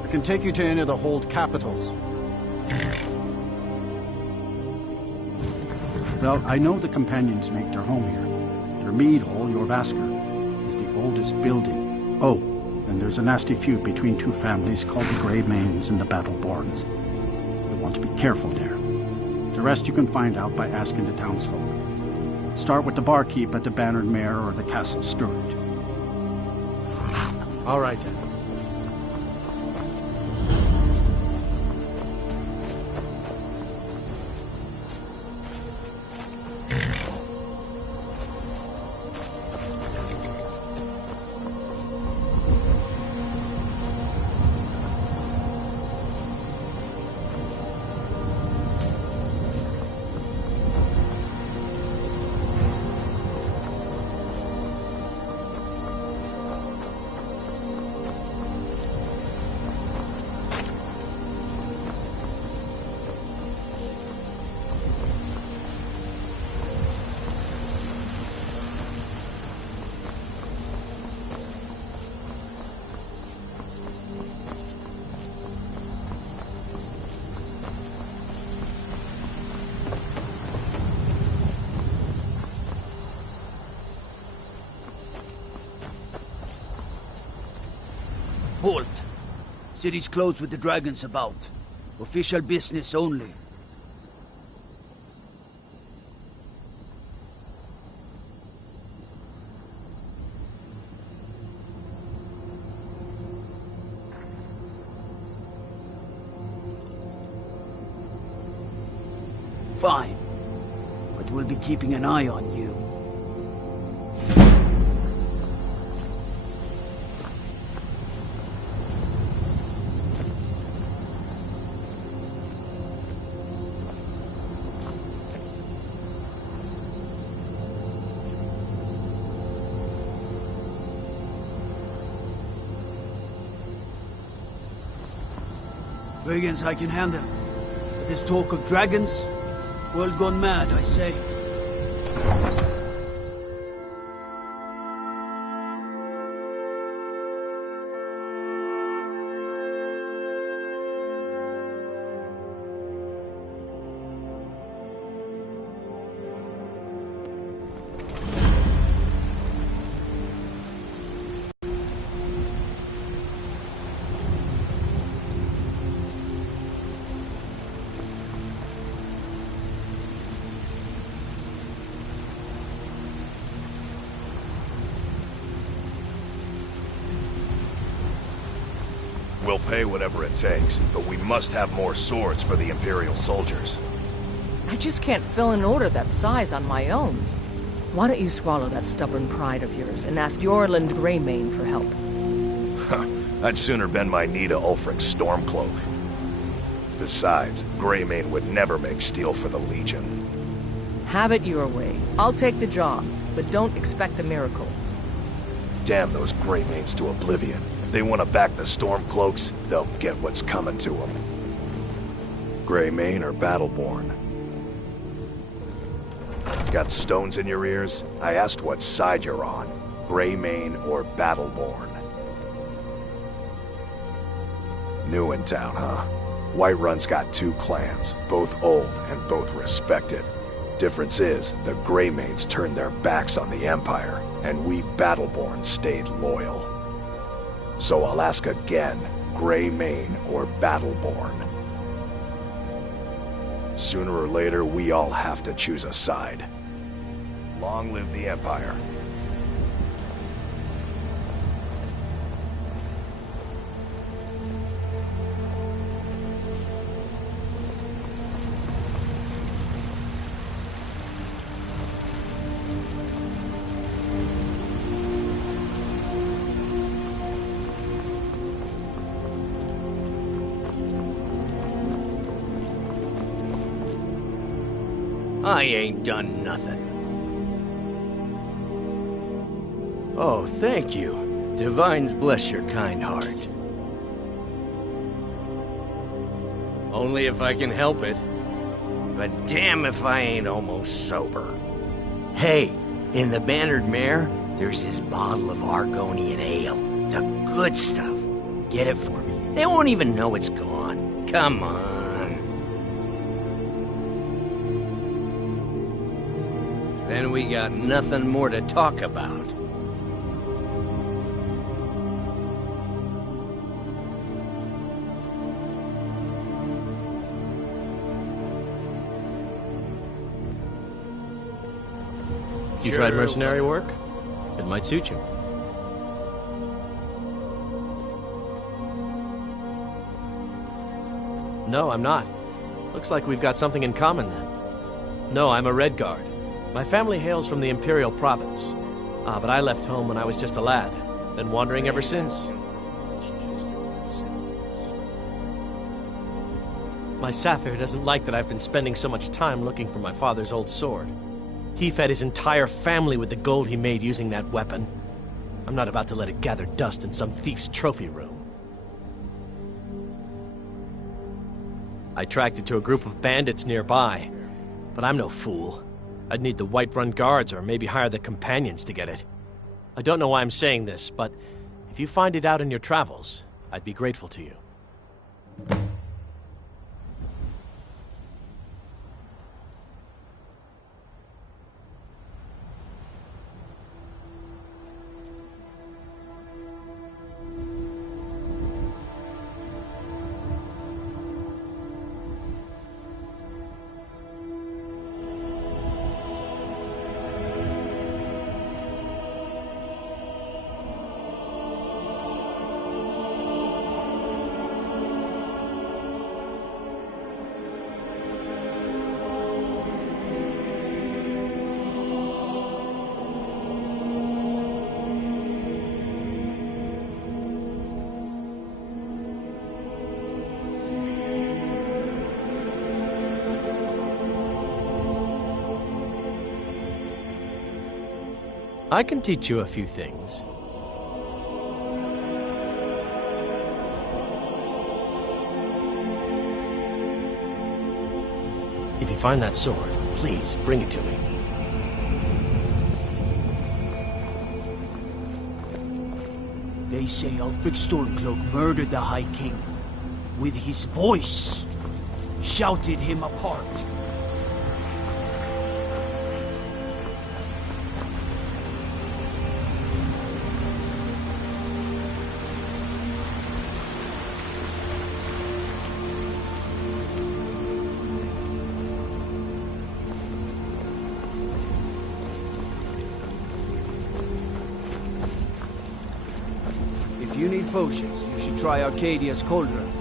I can take you to any of the hold capitals. Well, I know the Companions make their home here. Their mead hall, Jorvaskar, is the oldest building. Oh, and there's a nasty feud between two families called the Greymanes and the Battleborns. You want to be careful there. The rest you can find out by asking the townsfolk. Start with the barkeep at the Bannered Mare or the Castle Steward. All right, then. Halt! City's closed with the dragons about. Official business only. Fine. But we'll be keeping an eye on you. Brigands I can handle. But this talk of dragons, world gone mad, I say. We'll pay whatever it takes, but we must have more swords for the Imperial soldiers. I just can't fill an order that size on my own. Why don't you swallow that stubborn pride of yours and ask Yorland Greymane for help? I'd sooner bend my knee to Ulfric's Stormcloak. Besides, Greymane would never make steel for the Legion. Have it your way. I'll take the job, but don't expect a miracle. Damn those Greymanes to oblivion. If they want to back the Stormcloaks, they'll get what's coming to them. Greymane or Battleborn? Got stones in your ears? I asked what side you're on. Greymane or Battleborn? New in town, huh? Whiterun's got two clans, both old and both respected. Difference is, the Greymanes turned their backs on the Empire, and we Battleborn stayed loyal. So I'll ask again, Greymane or Battleborn? Sooner or later, we all have to choose a side. Long live the Empire. I ain't done nothing. Oh, thank you. Divines bless your kind heart. Only if I can help it. But damn if I ain't almost sober. Hey, in the Bannered Mare, there's this bottle of Argonian ale. The good stuff. Get it for me. They won't even know it's gone. Come on. Then we got nothing more to talk about. You tried mercenary work? It might suit you. No, I'm not. Looks like we've got something in common then. No, I'm a Red Guard. My family hails from the Imperial Province. But I left home when I was just a lad. Been wandering ever since. My Sapphire doesn't like that I've been spending so much time looking for my father's old sword. He fed his entire family with the gold he made using that weapon. I'm not about to let it gather dust in some thief's trophy room. I tracked it to a group of bandits nearby, but I'm no fool. I'd need the Whiterun guards or maybe hire the companions to get it. I don't know why I'm saying this, but if you find it out in your travels, I'd be grateful to you. I can teach you a few things. If you find that sword, please bring it to me. They say Ulfric Stormcloak murdered the High King. With his voice, shouted him apart. If you need potions, you should try Arcadia's Cauldron.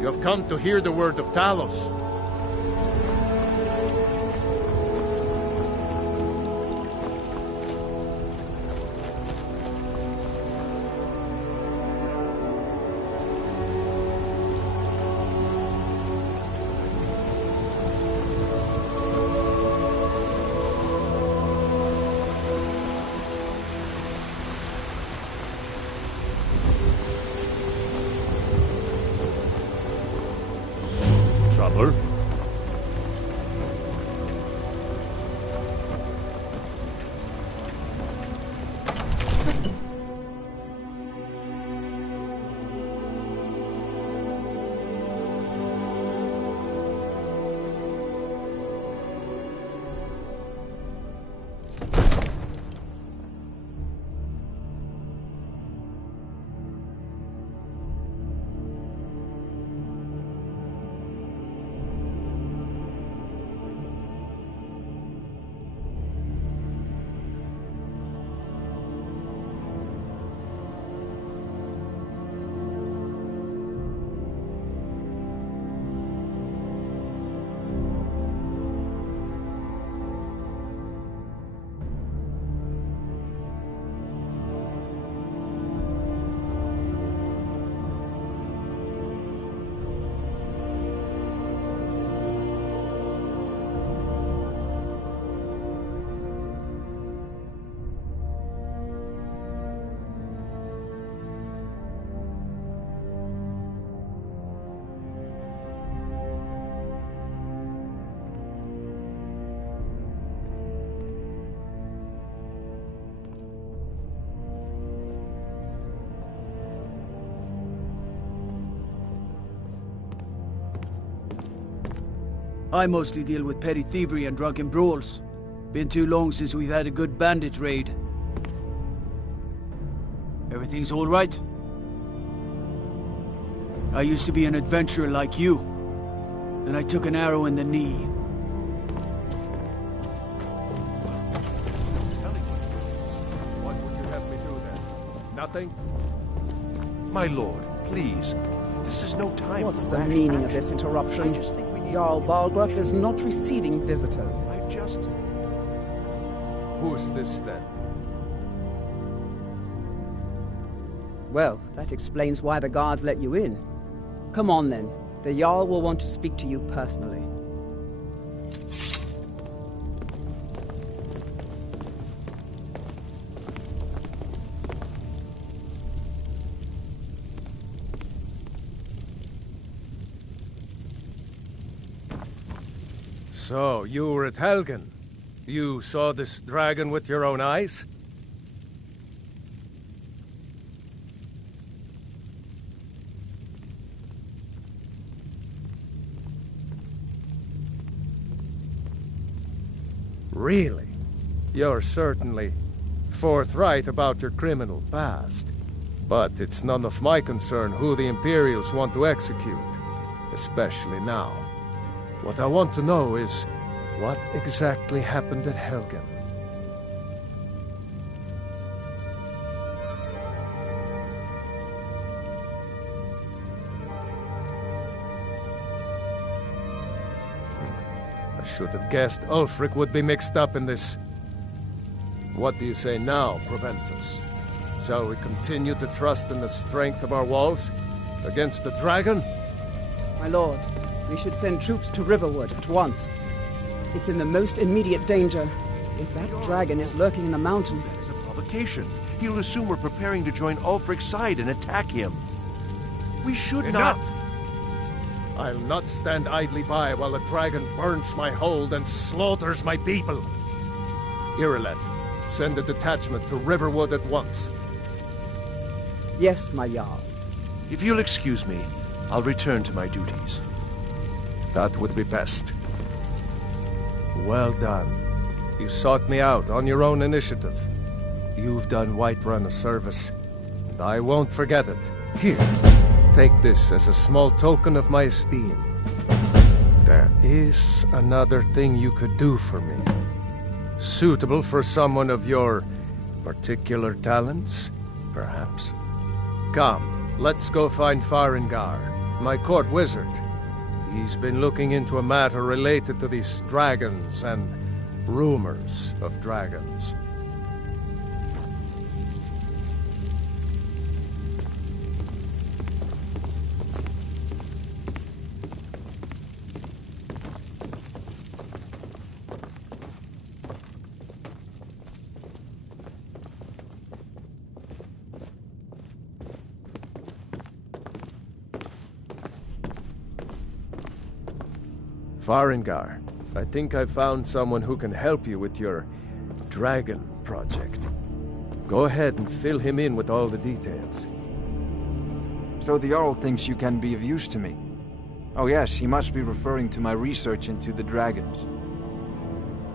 You have come to hear the word of Talos. Trouble? I mostly deal with petty thievery and drunken brawls. Been too long since we've had a good bandit raid. Everything's all right? I used to be an adventurer like you. Then I took an arrow in the knee. What would you have me do then? Nothing? My lord, please. This is no time What's for the rash meaning of action. this interruption? I just think we need Jarl Balgruck is not receiving visitors. Who's this then? Well, that explains why the guards let you in. Come on then. The Jarl will want to speak to you personally. So, you were at Helgen. You saw this dragon with your own eyes? Really? You're certainly forthright about your criminal past. But it's none of my concern who the Imperials want to execute, especially now. What I want to know is, what exactly happened at Helgen? I should have guessed Ulfric would be mixed up in this. What do you say now, Proventus? Shall we continue to trust in the strength of our walls against the dragon? My lord, we should send troops to Riverwood at once. It's in the most immediate danger. If that dragon is lurking in the mountains... It's a provocation. He'll assume we're preparing to join Ulfric's side and attack him. We should Enough! not... I'll not stand idly by while the dragon burns my hold and slaughters my people. Irileth, send a detachment to Riverwood at once. Yes, my Jarl. If you'll excuse me, I'll return to my duties. That would be best. Well done. You sought me out on your own initiative. You've done Whiterun a service, and I won't forget it. Here, take this as a small token of my esteem. There is another thing you could do for me. Suitable for someone of your particular talents, perhaps. Come, let's go find Farengar, my court wizard. He's been looking into a matter related to these dragons and rumors of dragons. Farengar, I think I've found someone who can help you with your dragon project. Go ahead and fill him in with all the details. So the Jarl thinks you can be of use to me. Oh yes, he must be referring to my research into the dragons.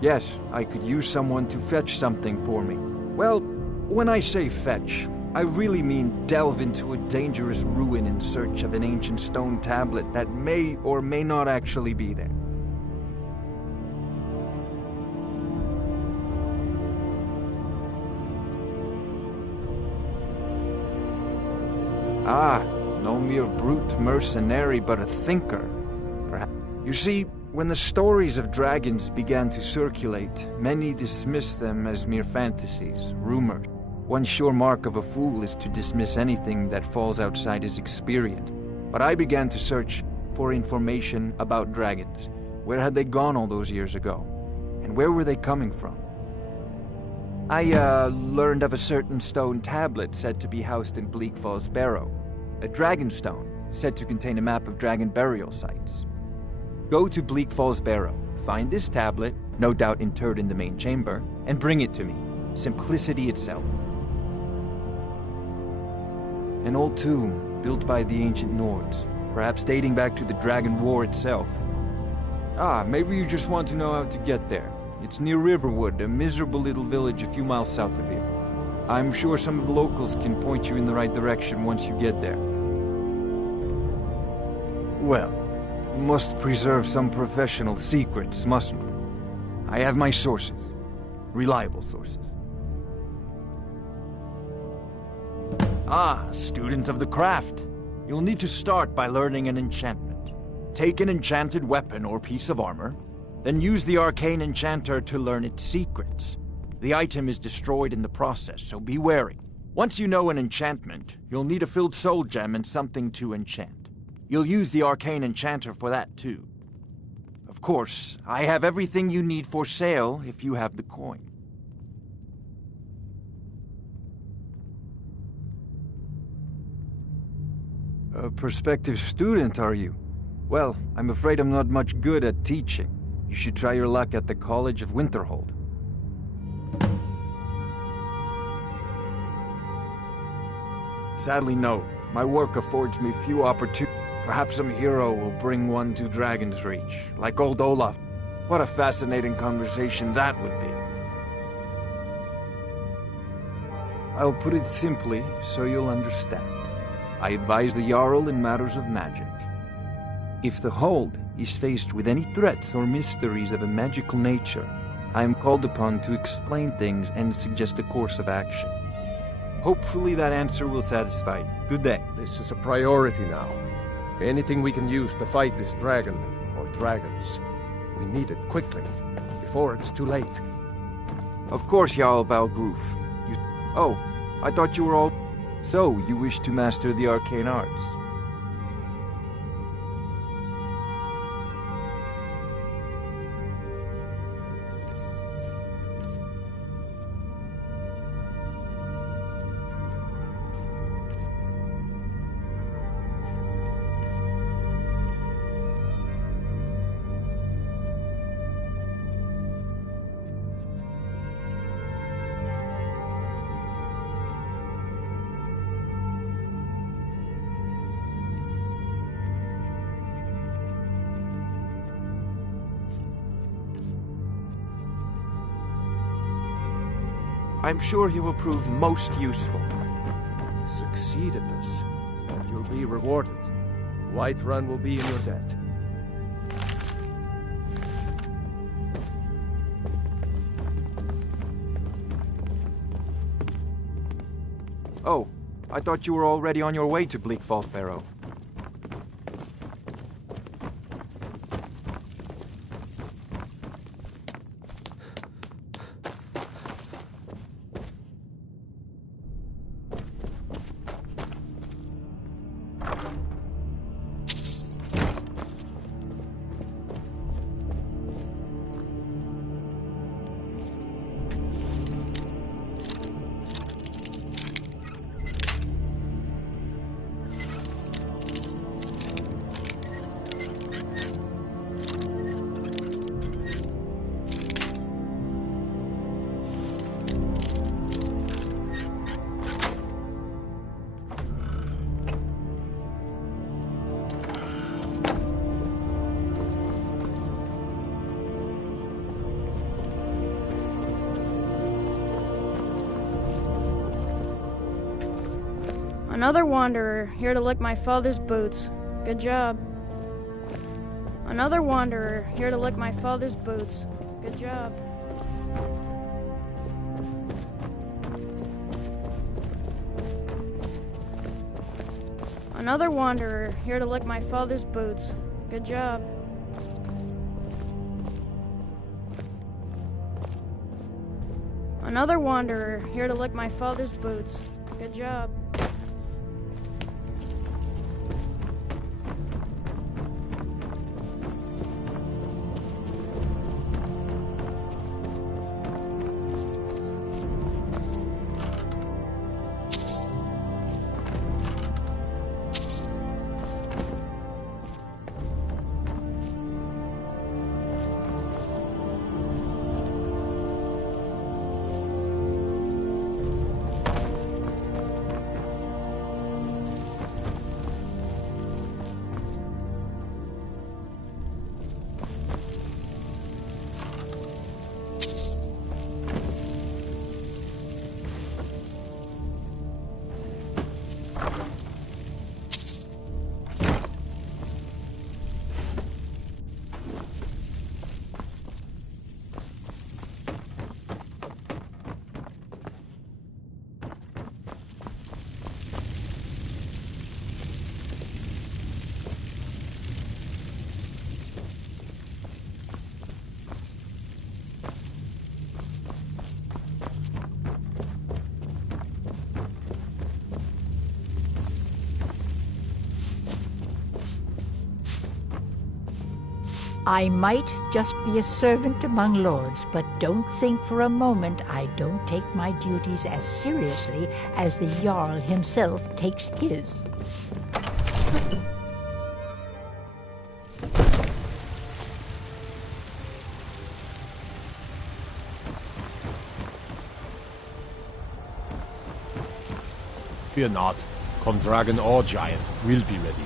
Yes, I could use someone to fetch something for me. Well, when I say fetch, I really mean delve into a dangerous ruin in search of an ancient stone tablet that may or may not actually be there. Ah, no mere brute mercenary, but a thinker, perhaps. You see, when the stories of dragons began to circulate, many dismissed them as mere fantasies, rumors. One sure mark of a fool is to dismiss anything that falls outside his experience. But I began to search for information about dragons. Where had they gone all those years ago? And where were they coming from? I learned of a certain stone tablet said to be housed in Bleak Falls Barrow. A dragon stone, said to contain a map of dragon burial sites. Go to Bleak Falls Barrow, find this tablet, no doubt interred in the main chamber, and bring it to me. Simplicity itself. An old tomb, built by the ancient Nords, perhaps dating back to the Dragon War itself. Ah, maybe you just want to know how to get there. It's near Riverwood, a miserable little village a few miles south of here. I'm sure some of the locals can point you in the right direction once you get there. Well, we must preserve some professional secrets, mustn't we? I have my sources. Reliable sources. Ah, student of the craft. You'll need to start by learning an enchantment. Take an enchanted weapon or piece of armor, then use the arcane enchanter to learn its secrets. The item is destroyed in the process, so be wary. Once you know an enchantment, you'll need a filled soul gem and something to enchant. You'll use the arcane enchanter for that too. Of course, I have everything you need for sale if you have the coin. A prospective student, are you? Well, I'm afraid I'm not much good at teaching. You should try your luck at the College of Winterhold. Sadly, no. My work affords me few opportunities. Perhaps some hero will bring one to Dragon's Reach, like old Olaf. What a fascinating conversation that would be. I'll put it simply so you'll understand. I advise the Jarl in matters of magic. If the Hold is faced with any threats or mysteries of a magical nature, I am called upon to explain things and suggest a course of action. Hopefully that answer will satisfy you. Good day. This is a priority now. Anything we can use to fight this dragon, or dragons. We need it quickly, before it's too late. Of course, Jarl Balgroof. Oh, I thought you were all... So, you wish to master the arcane arts? I'm sure he will prove most useful. Succeed at this, and you'll be rewarded. Whiterun will be in your debt. Oh, I thought you were already on your way to Bleakfall Barrow. Another wanderer, here to lick my father's boots. Good job. Another wanderer, here to lick my father's boots. Good job. Another wanderer, here to lick my father's boots. Good job. Another wanderer, here to lick my father's boots. Good job. I might just be a servant among lords, but don't think for a moment I don't take my duties as seriously as the Jarl himself takes his. Fear not. Come dragon or giant, we'll be ready.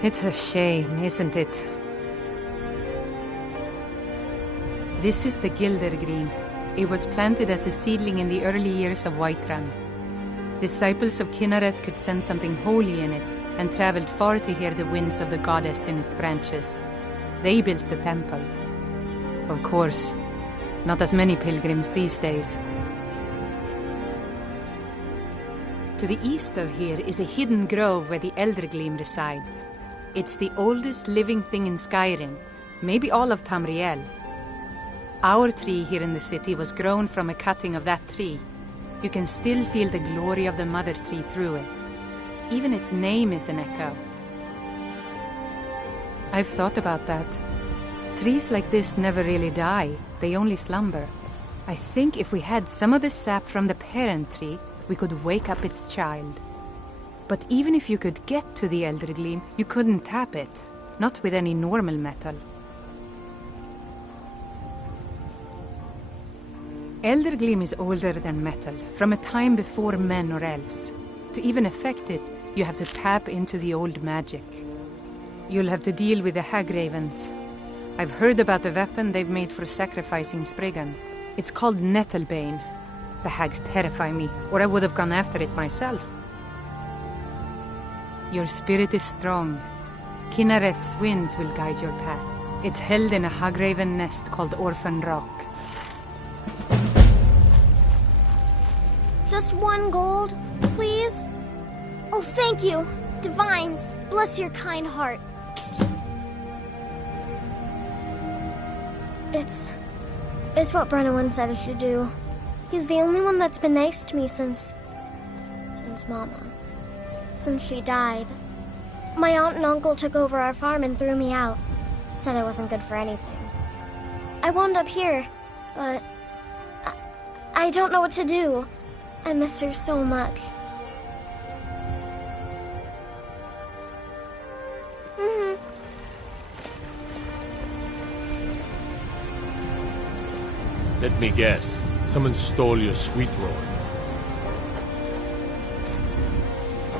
It's a shame, isn't it? This is the Gildergreen. It was planted as a seedling in the early years of Whiterun. Disciples of Kynareth could sense something holy in it, and traveled far to hear the winds of the goddess in its branches. They built the temple. Of course, not as many pilgrims these days. To the east of here is a hidden grove where the Eldergleam resides. It's the oldest living thing in Skyrim, maybe all of Tamriel. Our tree here in the city was grown from a cutting of that tree. You can still feel the glory of the mother tree through it. Even its name is an echo. I've thought about that. Trees like this never really die, they only slumber. I think if we had some of the sap from the parent tree, we could wake up its child. But even if you could get to the Eldergleam, you couldn't tap it. Not with any normal metal. Eldergleam is older than metal, from a time before men or elves. To even affect it, you have to tap into the old magic. You'll have to deal with the Hagravens. I've heard about the weapon they've made for sacrificing Spriggan. It's called Nettlebane. The hags terrify me, or I would have gone after it myself. Your spirit is strong. Kynareth's winds will guide your path. It's held in a Hagraven nest called Orphan Rock. Just 1 gold, please? Oh, thank you. Divines, bless your kind heart. It's what Brennan said I should do. He's the only one that's been nice to me since Mama. Since she died. My aunt and uncle took over our farm and threw me out. Said I wasn't good for anything. I wound up here, but I don't know what to do. I miss her so much. Let me guess. Someone stole your sweet roll.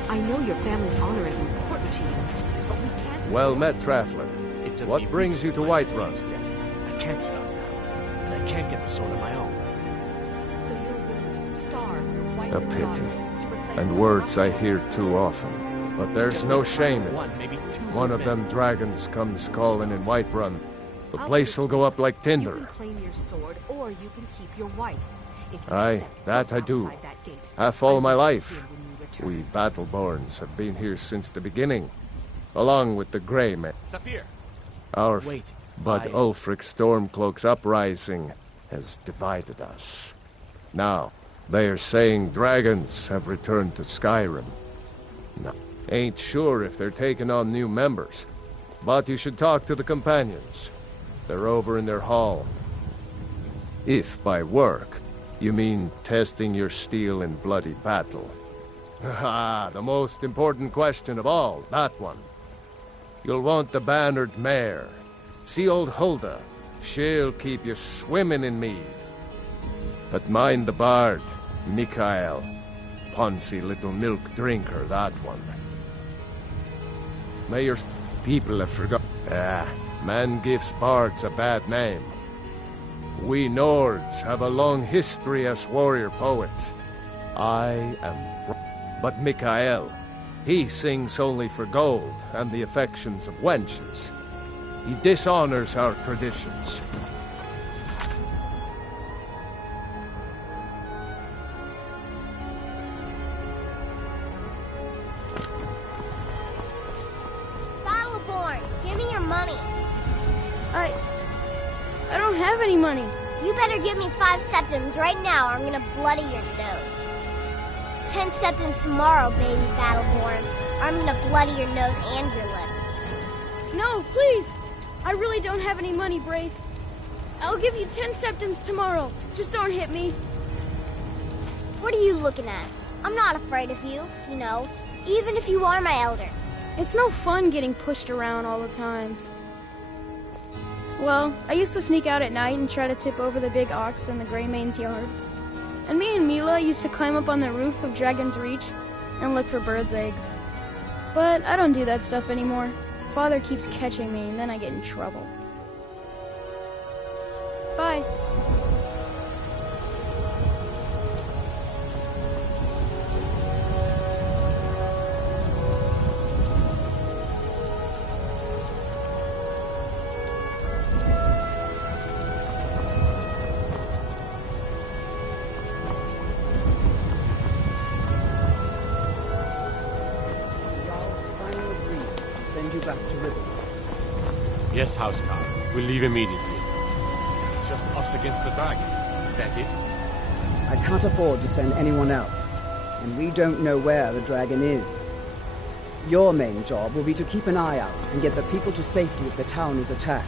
I know your family's honor is important to you, but we can't... Well met, Traveler. It to be What brings you to Whiterun? I can't stop now, and I can't get the sword on my own. So you're willing to starve your white A pity. And words I hear too often. But there's no shame in it. One of them dragons comes calling in Whiterun. The place will go up like tinder. You can claim your sword, or you can keep your wife. If you Aye, set that foot I do. outside that gate, Half all my I will life. hear when you return. We Battleborns have been here since the beginning, along with the Grey Men. Saphir! Our Wait, but Ulfric Stormcloak's uprising has divided us. Now, they are saying dragons have returned to Skyrim. No, ain't sure if they're taking on new members, but you should talk to the companions. They're over in their hall. If by work, you mean testing your steel in bloody battle. Ah, the most important question of all, that one. You'll want the bannered mare. See old Hulda. She'll keep you swimming in mead. But mind the bard, Mikael. Poncy little milk drinker, that one. Mayor's people have forgotten. Ah, man gives bards a bad name. We Nords have a long history as warrior poets. I am... But Mikael, he sings only for gold and the affections of wenches. He dishonors our traditions. Battleborn, give me your money. I don't have any money. You better give me 5 septims right now or I'm gonna bloody your nose. 10 septims tomorrow, baby Battleborn, or I'm gonna bloody your nose and your lip. No, please. I really don't have any money, Braith. I'll give you 10 septims tomorrow. Just don't hit me. What are you looking at? I'm not afraid of you, you know, even if you are my elder. It's no fun getting pushed around all the time. Well, I used to sneak out at night and try to tip over the big ox in the Greymane's yard. And me and Mila used to climb up on the roof of Dragon's Reach and look for birds' eggs. But I don't do that stuff anymore. Father keeps catching me and then I get in trouble. Bye. Send you back to Riverwood. Yes, Housecarl. We'll leave immediately. It's just us against the dragon. Is that it? I can't afford to send anyone else, and we don't know where the dragon is. Your main job will be to keep an eye out and get the people to safety if the town is attacked.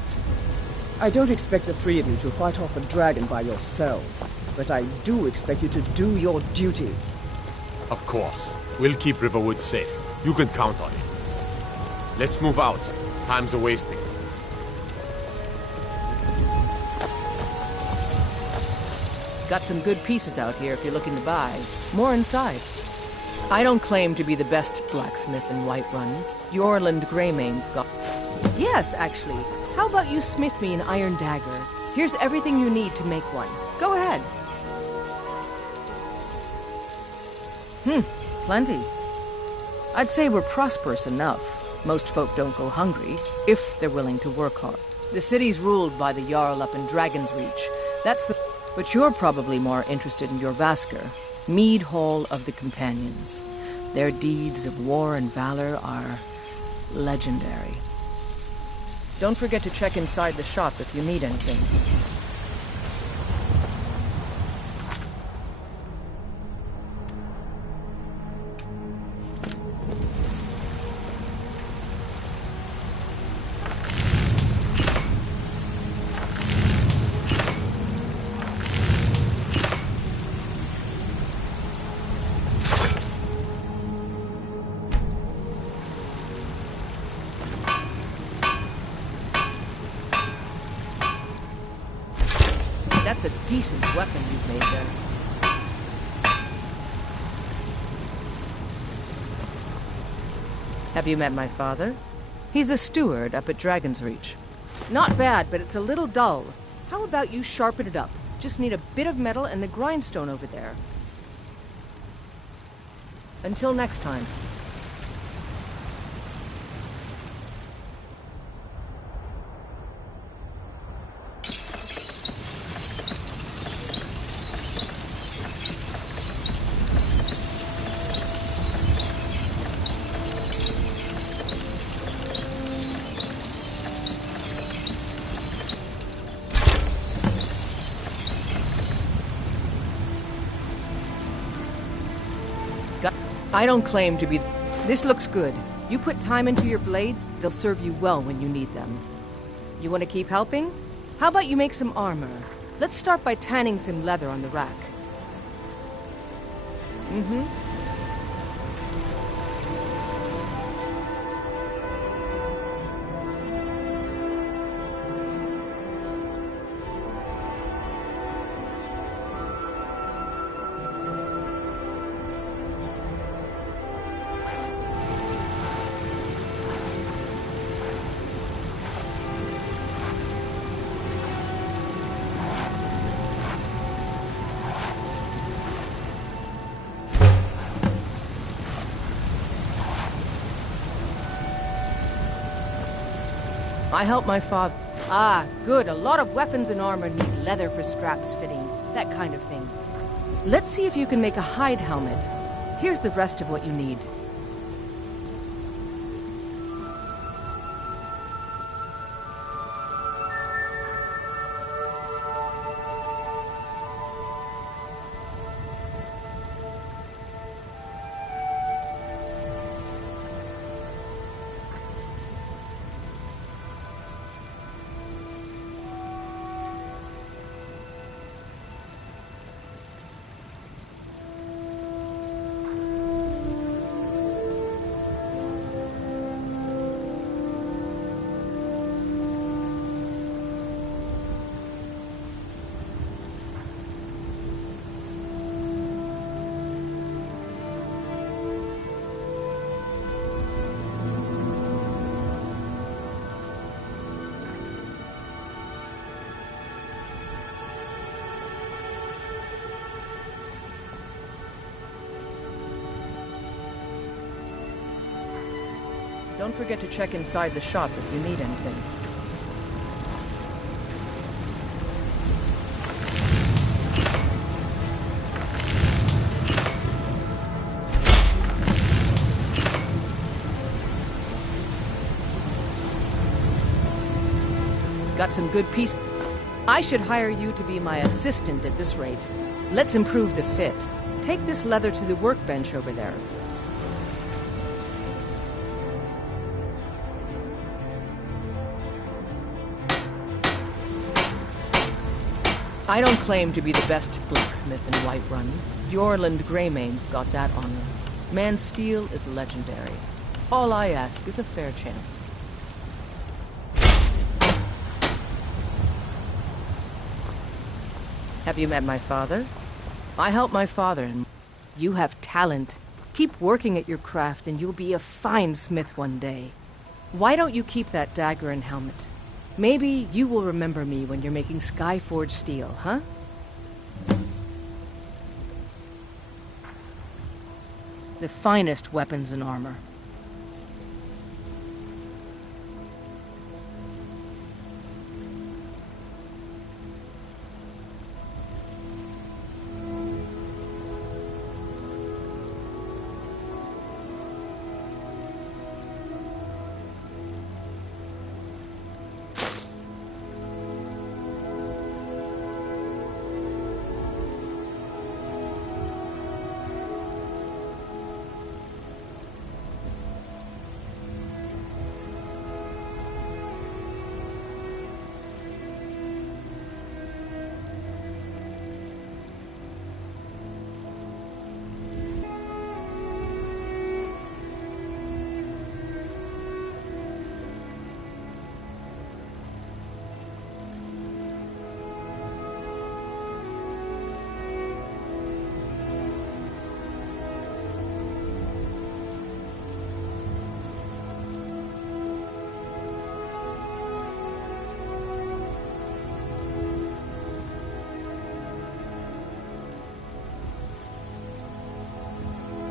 I don't expect the 3 of you to fight off a dragon by yourselves, but I do expect you to do your duty. Of course. We'll keep Riverwood safe. You can count on it. Let's move out. Time's a-wasting. Got some good pieces out here if you're looking to buy. More inside. I don't claim to be the best blacksmith in Whiterun. Yorland Greymane's got... Yes, actually. How about you smith me an iron dagger? Here's everything you need to make one. Go ahead. Plenty. I'd say we're prosperous enough. Most folk don't go hungry, if they're willing to work hard. The city's ruled by the Jarl up in Dragon's Reach. That's the... But you're probably more interested in your Vasker, Mead Hall of the Companions. Their deeds of war and valor are legendary. Don't forget to check inside the shop if you need anything. That's a decent weapon you've made there. Have you met my father? He's the steward up at Dragon's Reach. Not bad, but it's a little dull. How about you sharpen it up? Just need a bit of metal and the grindstone over there. Until next time. I don't claim to be... This looks good. You put time into your blades, they'll serve you well when you need them. You want to keep helping? How about you make some armor? Let's start by tanning some leather on the rack. Mm-hmm. I help my father. Ah, good. A lot of weapons and armor need leather for straps fitting. That kind of thing. Let's see if you can make a hide helmet. Here's the rest of what you need. Don't forget to check inside the shop if you need anything. Got some good pieces. I should hire you to be my assistant at this rate. Let's improve the fit. Take this leather to the workbench over there. I don't claim to be the best blacksmith in Whiterun. Jorland Greymane's got that honor. Man's steel is legendary. All I ask is a fair chance. Have you met my father? I help my father, and you have talent. Keep working at your craft, and you'll be a fine smith one day. Why don't you keep that dagger and helmet? Maybe you will remember me when you're making Skyforged steel, huh? The finest weapons and armor.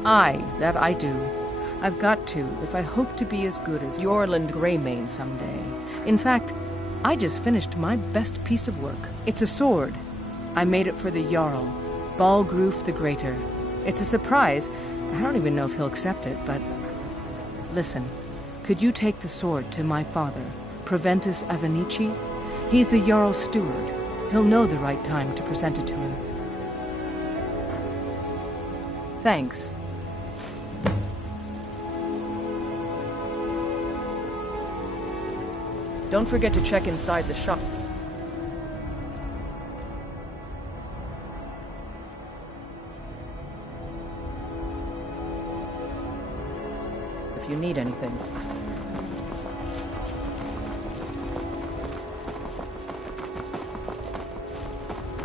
Aye, that I do. I've got to, if I hope to be as good as Yorland Greymane someday. In fact, I just finished my best piece of work. It's a sword. I made it for the Jarl, Balgroof the Greater. It's a surprise. I don't even know if he'll accept it, but... Listen, could you take the sword to my father, Proventus Avenici? He's the Jarl's steward. He'll know the right time to present it to him. Thanks. Don't forget to check inside the shop. If you need anything.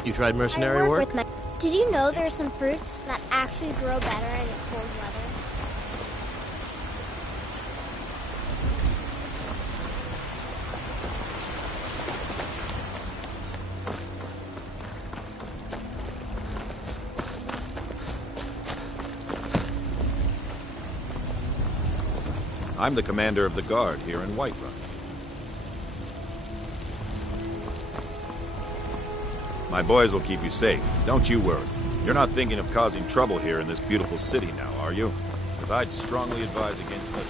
You tried mercenary work? Did you know there are some fruits that actually grow better in cold weather? I'm the commander of the guard here in Whiterun. My boys will keep you safe. Don't you worry. You're not thinking of causing trouble here in this beautiful city now, are you? Because I'd strongly advise against such...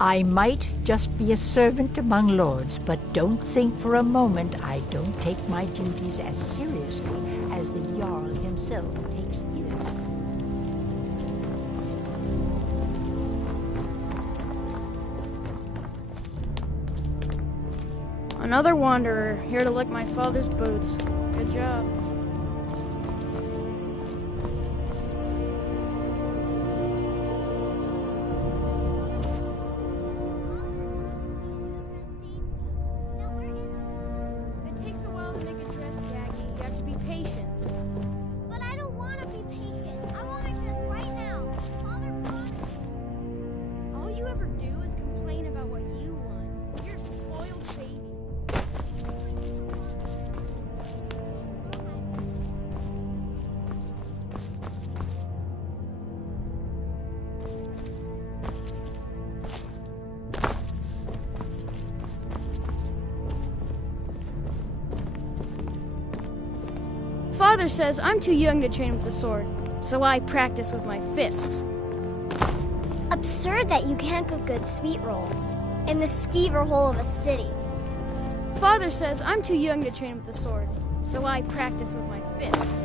I might just be a servant among lords, but don't think for a moment I don't take my duties as seriously as the Jarl himself takes his. Another wanderer, here to lick my father's boots. Good job. Father says I'm too young to train with the sword, so I practice with my fists. Absurd that you can't cook good sweet rolls in the skeever hole of a city. Father says I'm too young to train with the sword, so I practice with my fists.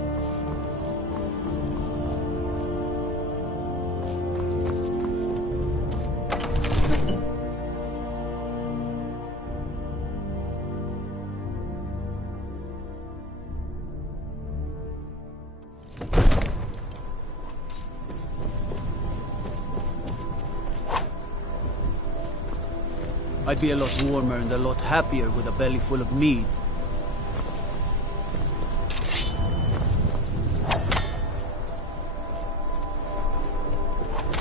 I'd be a lot warmer and a lot happier with a belly full of mead.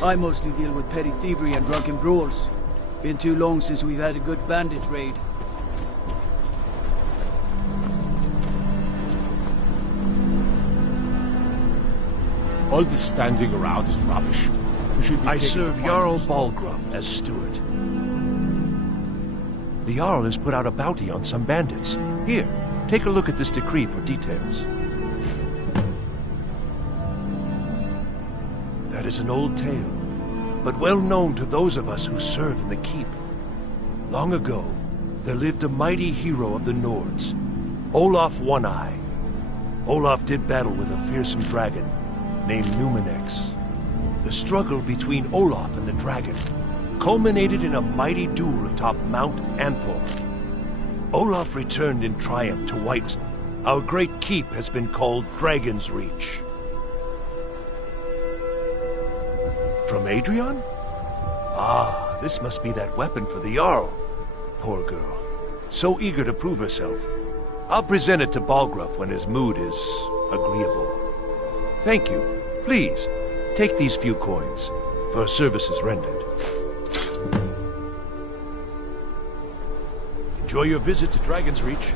I mostly deal with petty thievery and drunken brawls. Been too long since we've had a good bandit raid. All this standing around is rubbish. I serve Jarl Balgroof as steward. The Jarl has put out a bounty on some bandits. Here, take a look at this decree for details. That is an old tale, but well known to those of us who serve in the keep. Long ago, there lived a mighty hero of the Nords, Olaf One-Eye. Olaf did battle with a fearsome dragon named Numenex. The struggle between Olaf and the dragon culminated in a mighty duel atop Mount Anthor. Olaf returned in triumph to White. Our great keep has been called Dragon's Reach. From Adrian? Ah, This must be that weapon for the Jarl. Poor girl. So eager to prove herself. I'll present it to Balgruuf when his mood is agreeable. Thank you. Please, take these few coins for services rendered. Enjoy your visit to Dragon's Reach.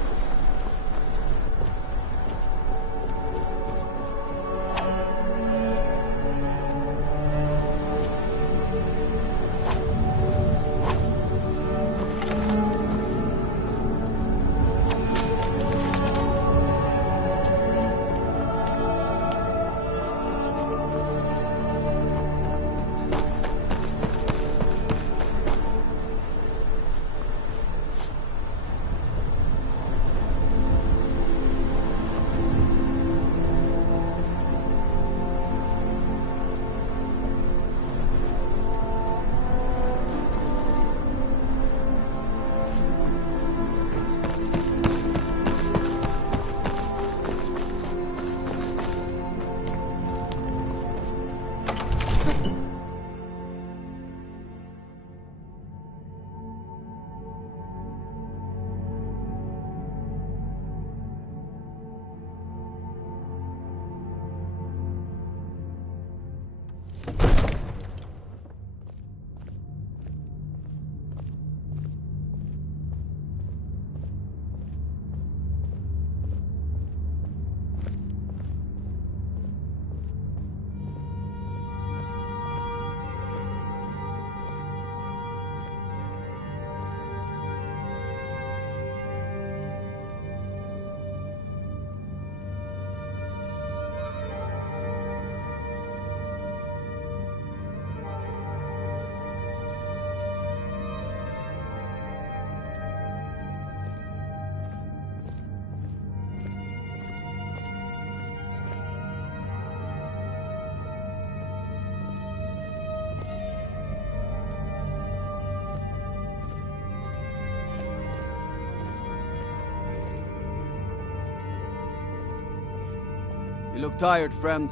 You look tired, friend.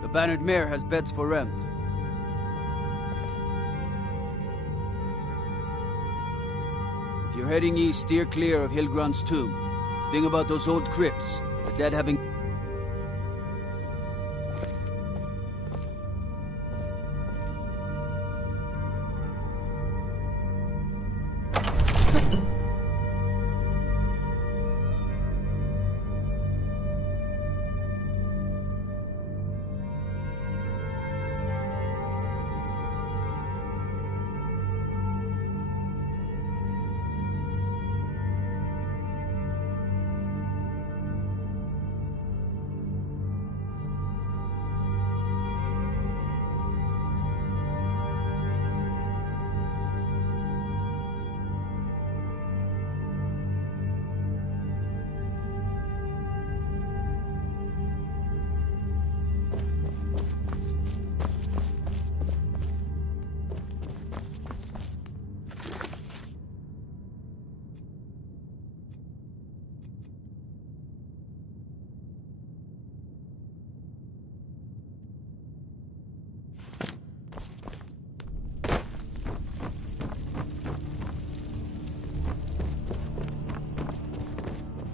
The Bannered Mare has beds for rent. If you're heading east, steer clear of Hilgrand's tomb. Thing about those old crypts, the dead having...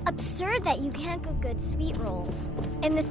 Absurd that you can't cook good sweet rolls. And this...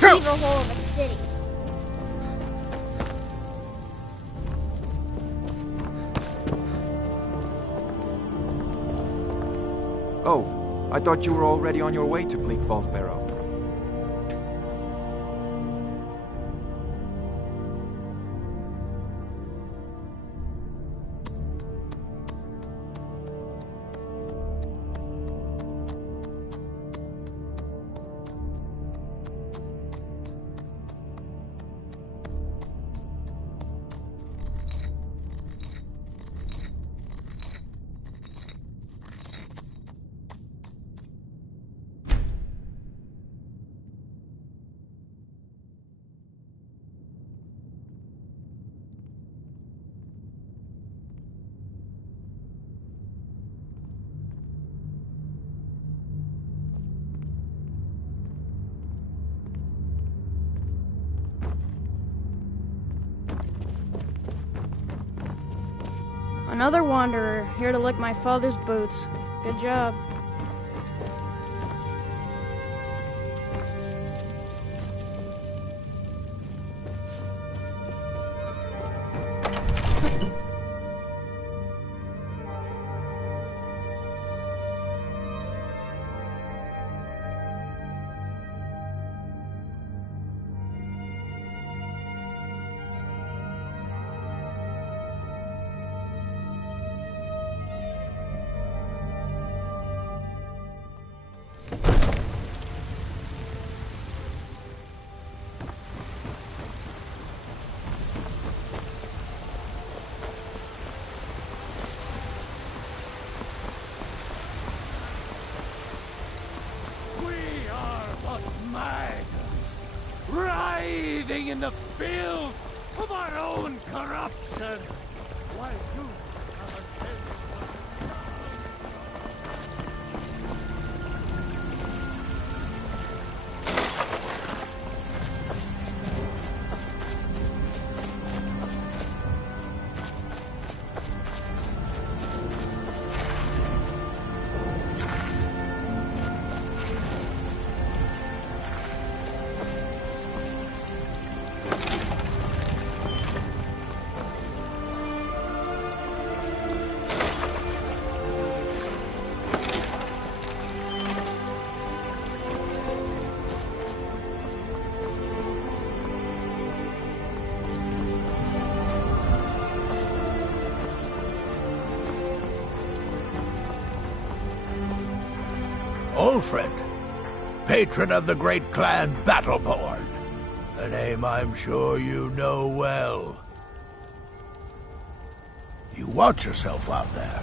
beaver hole of a city. Oh, I thought you were already on your way to Bleak Falls Barrow. Another wanderer, here to lick my father's boots. Good job. Writhing in the filth of our own corruption, while you have a sense Old friend, patron of the great clan Battleborn. A name I'm sure you know well. You watch yourself out there.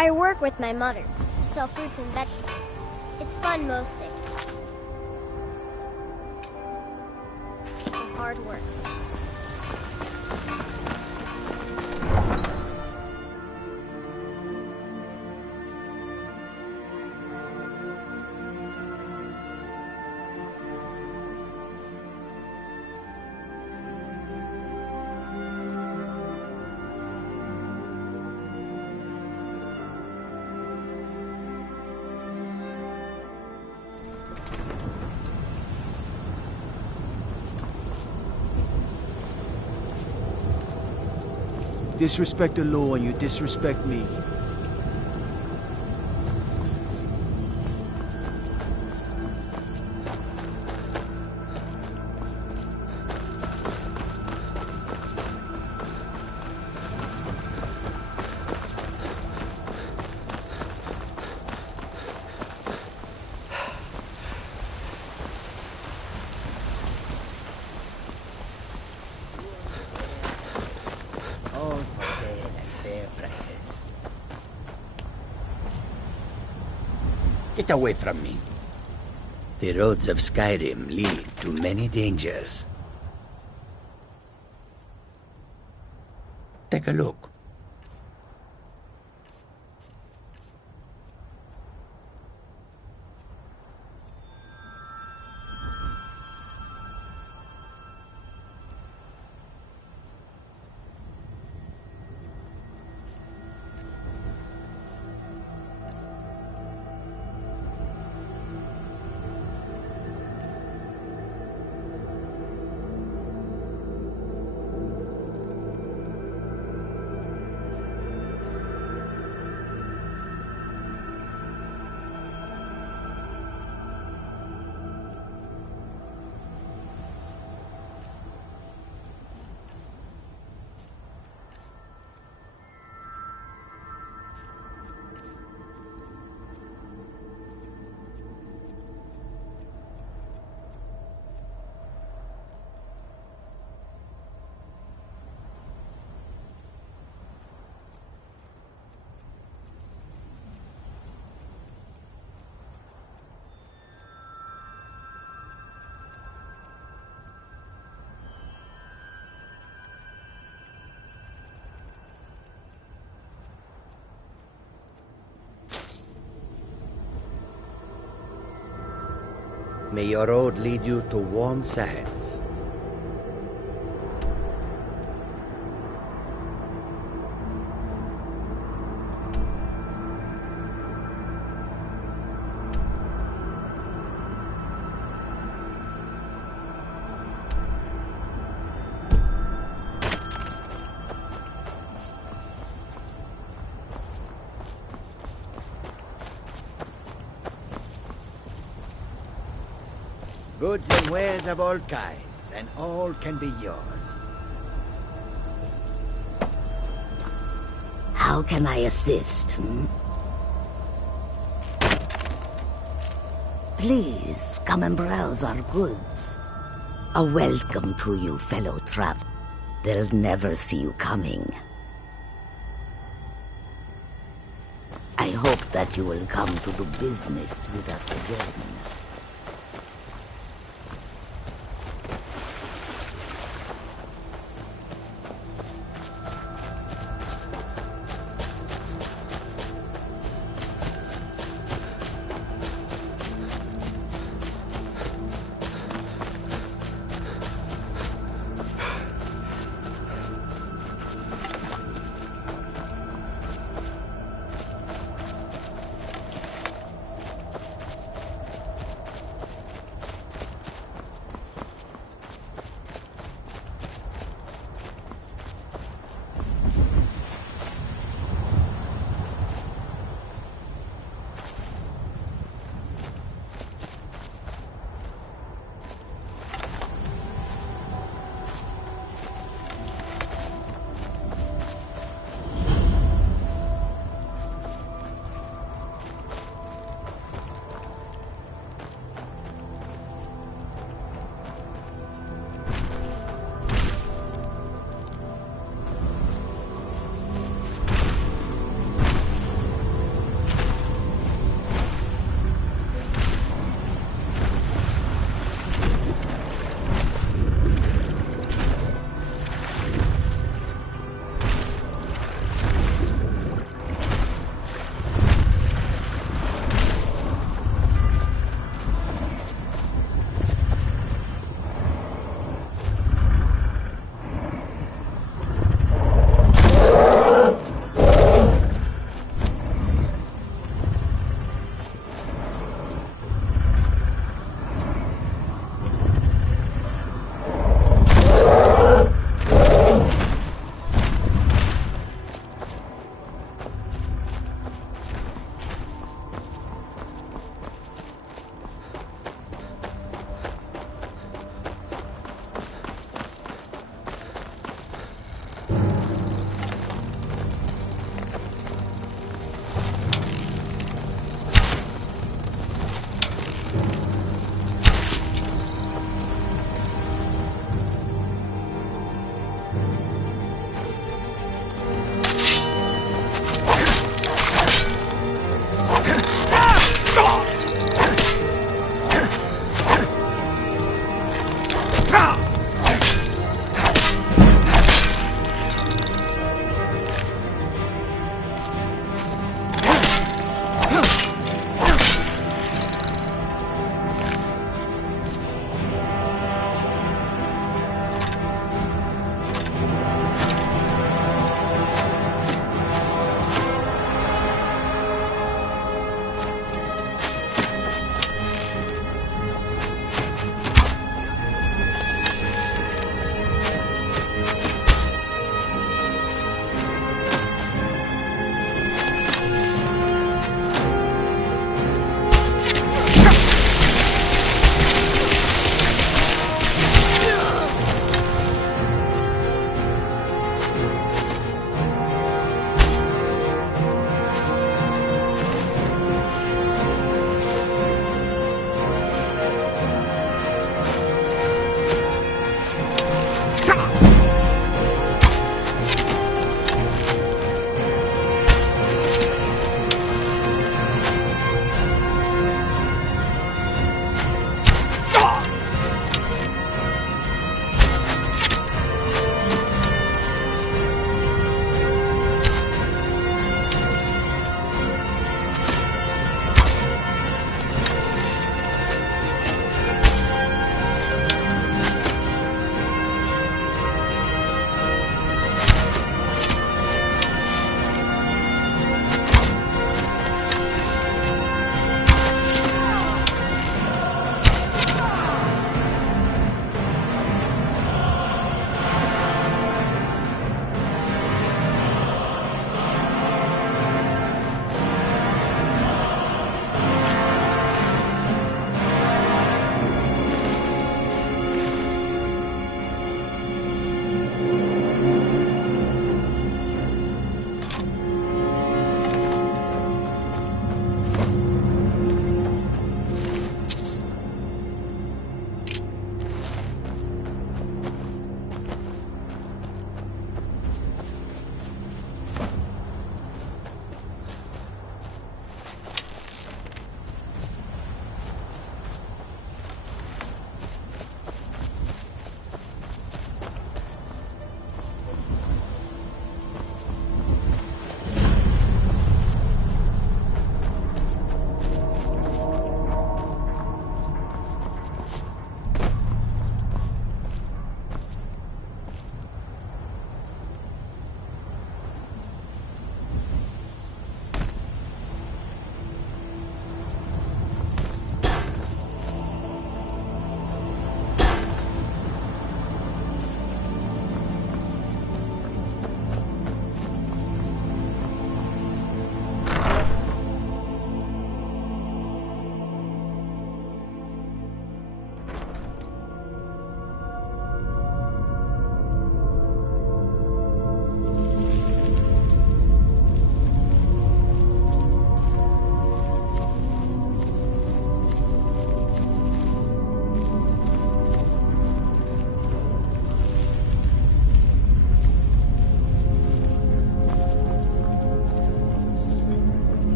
I work with my mother, sell fruits and vegetables. It's fun most days. And hard work. Disrespect the law and you disrespect me. Get away from me. The roads of Skyrim lead to many dangers. Take a look. May your road lead you to warm sands. Goods and wares of all kinds, and all can be yours. How can I assist, Please, come and browse our goods. A welcome to you, fellow traveler. They'll never see you coming. I hope that you will come to do business with us again.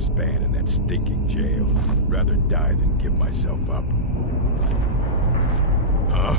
span in that stinking jail. Rather die than give myself up. Huh?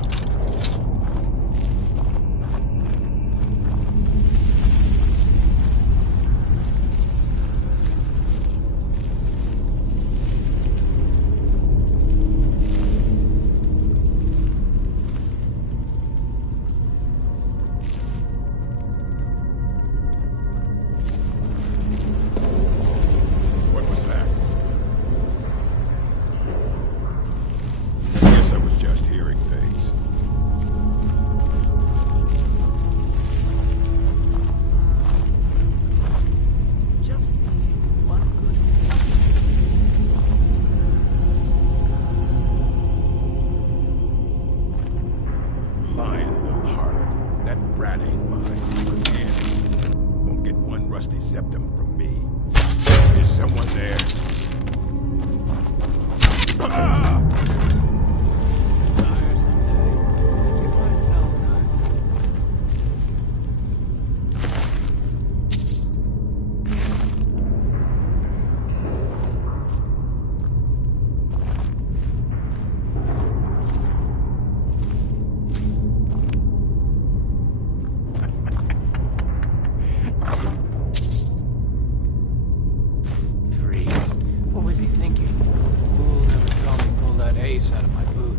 bass out of my boot.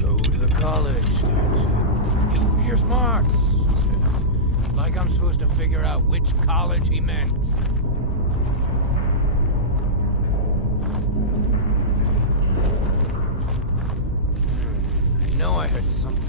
Go to the college, dude. You lose your smarts. Like I'm supposed to figure out which college he meant. I know I heard something.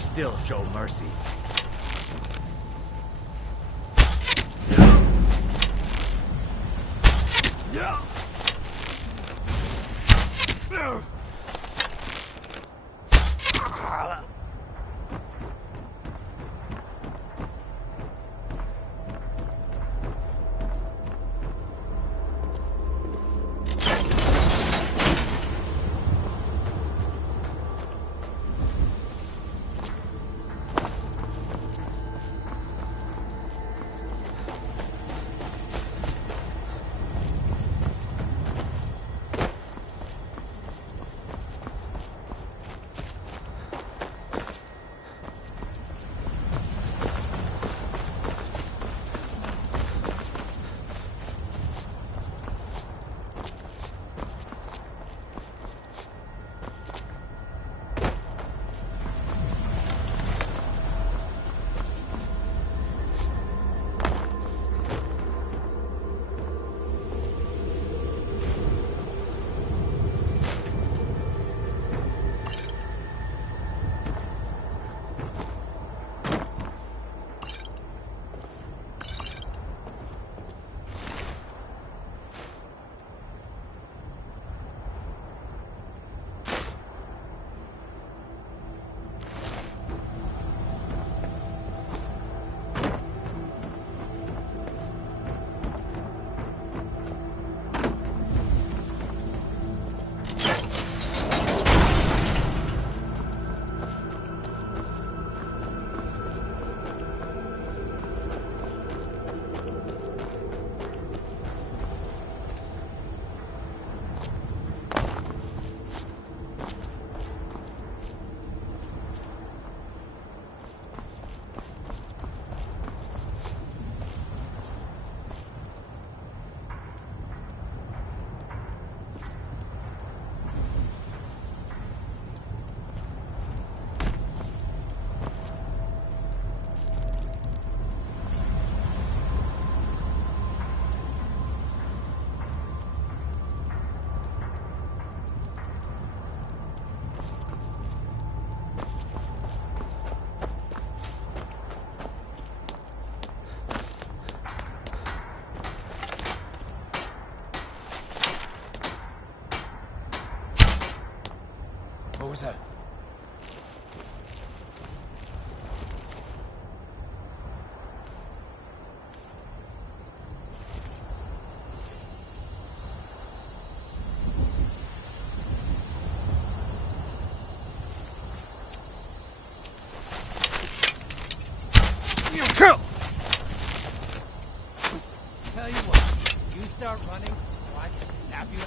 Still show mercy. was that? Tell you what, you start running, or I can snap you.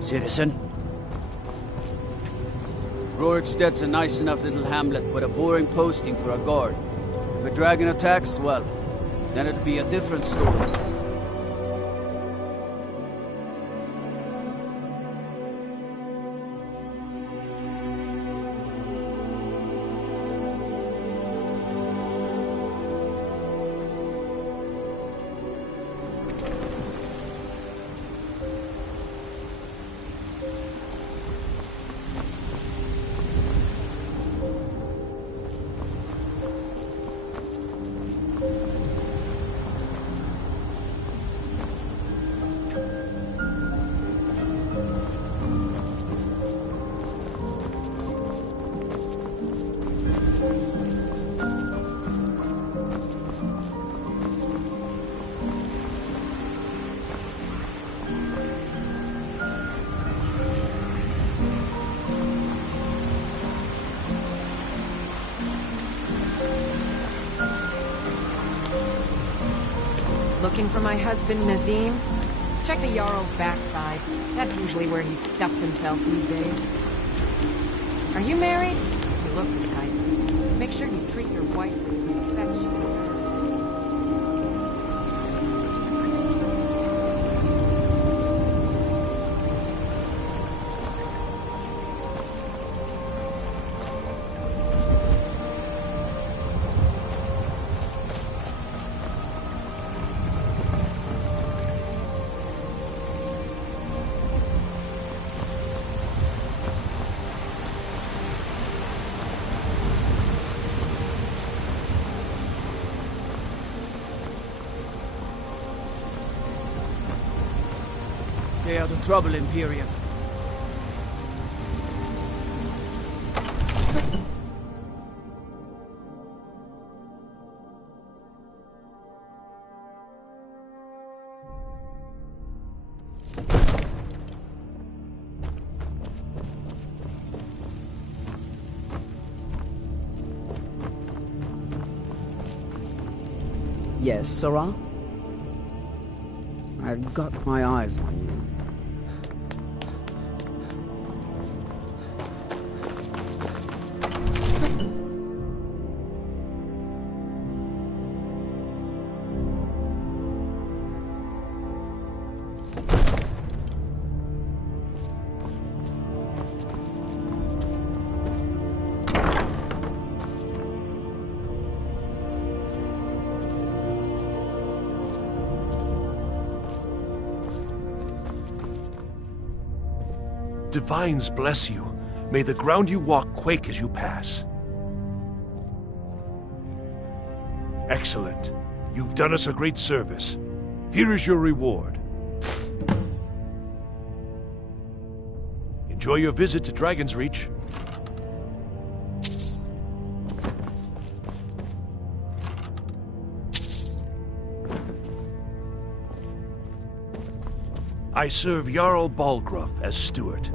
Citizen? Roriksted's a nice enough little hamlet, but a boring posting for a guard. If a dragon attacks, well, then it'd be a different story. Looking for my husband, Nazim? Check the Jarl's backside. That's usually where he stuffs himself these days. Are you married? You look the type. Make sure you treat your wife with the respect she deserves. Stay out of trouble, Imperium. Yes, Sarah? I've got my eyes on you. Divines bless you. May the ground you walk quake as you pass. Excellent. You've done us a great service. Here is your reward. Enjoy your visit to Dragon's Reach. I serve Jarl Balgruuf as steward.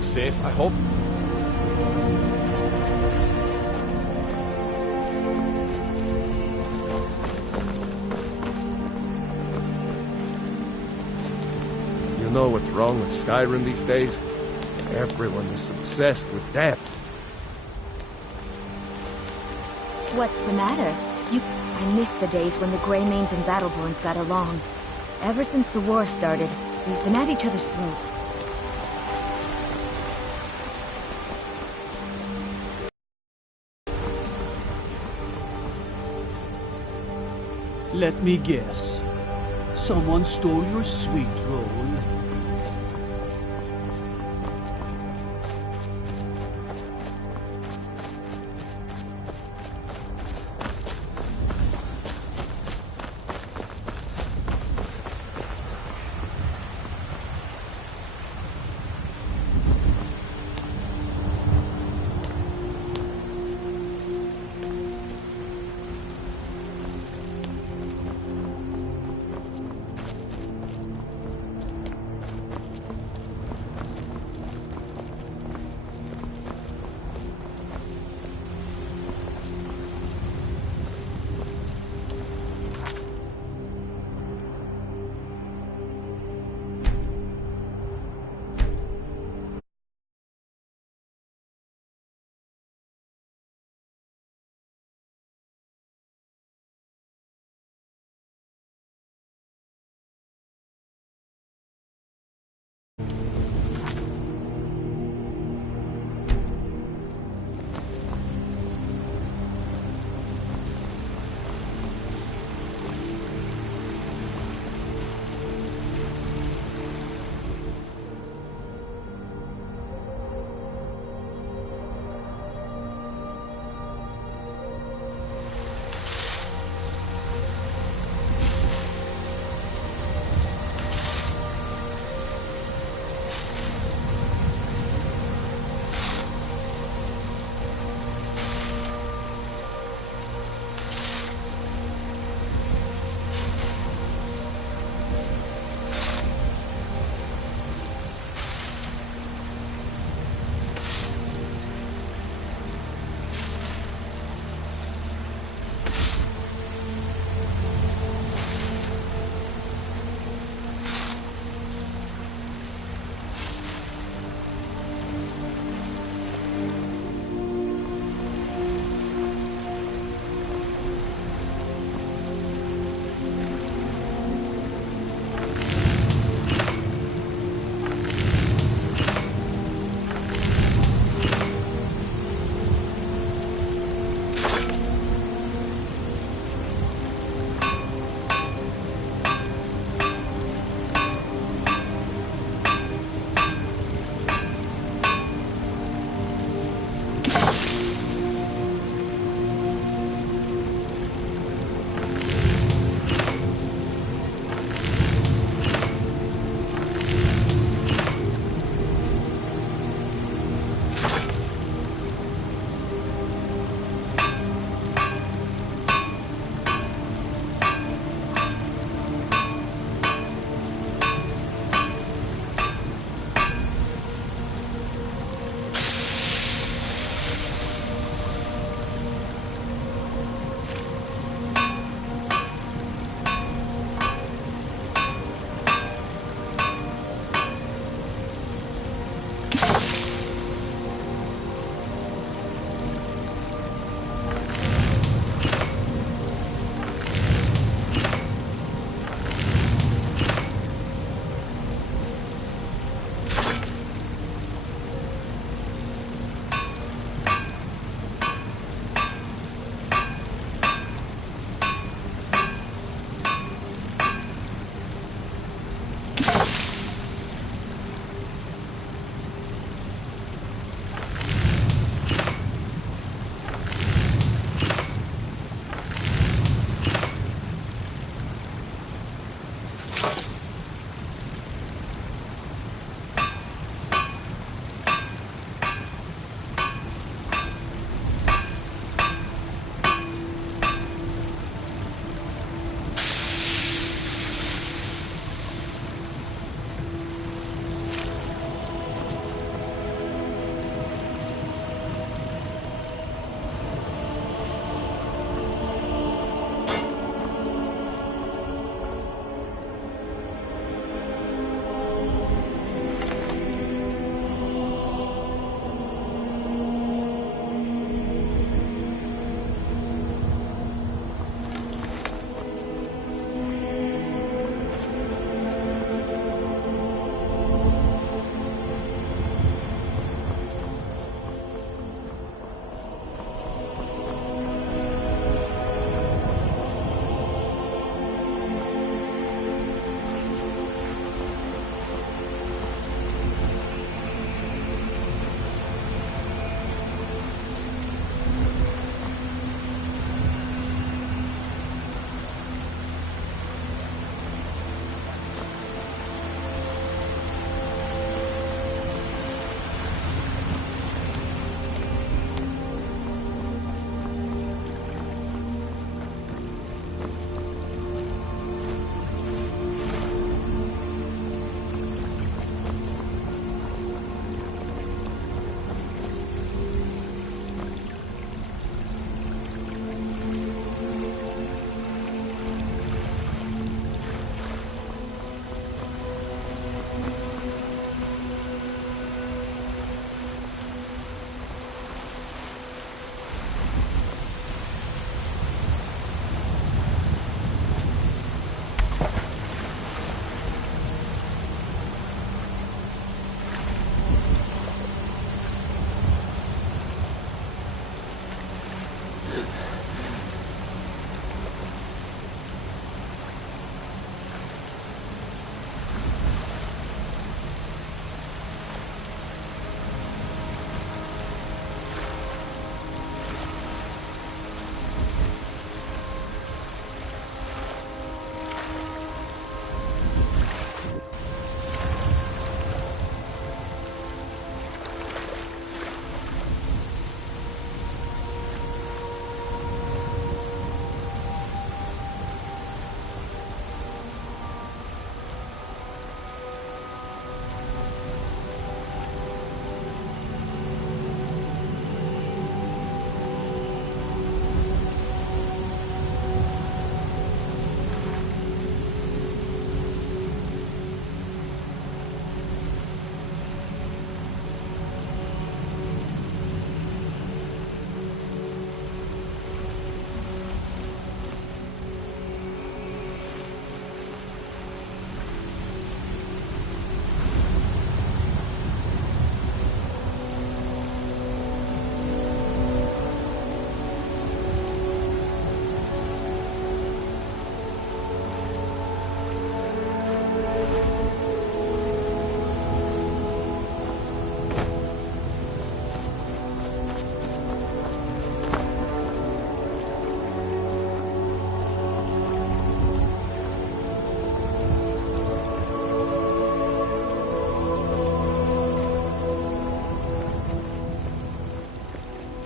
staying safe, I hope. You know what's wrong with Skyrim these days? Everyone is obsessed with death. What's the matter? I miss the days when the Greymanes and Battleborns got along. Ever since the war started, we've been at each other's throats. Let me guess. Someone stole your sweet roll.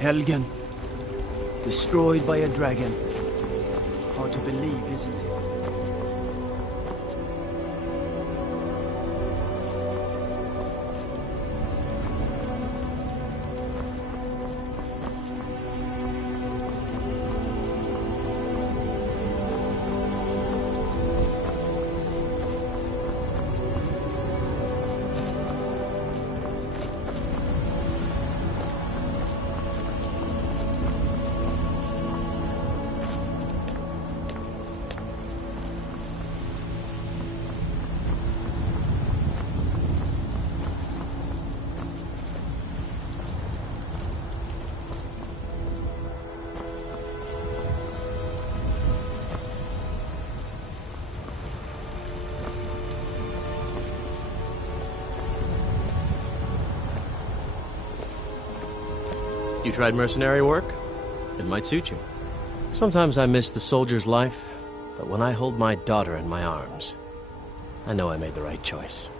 Helgen. Destroyed by a dragon. Hard to believe, isn't it? You tried mercenary work? It might suit you. Sometimes I miss the soldier's life, but when I hold my daughter in my arms, I know I made the right choice.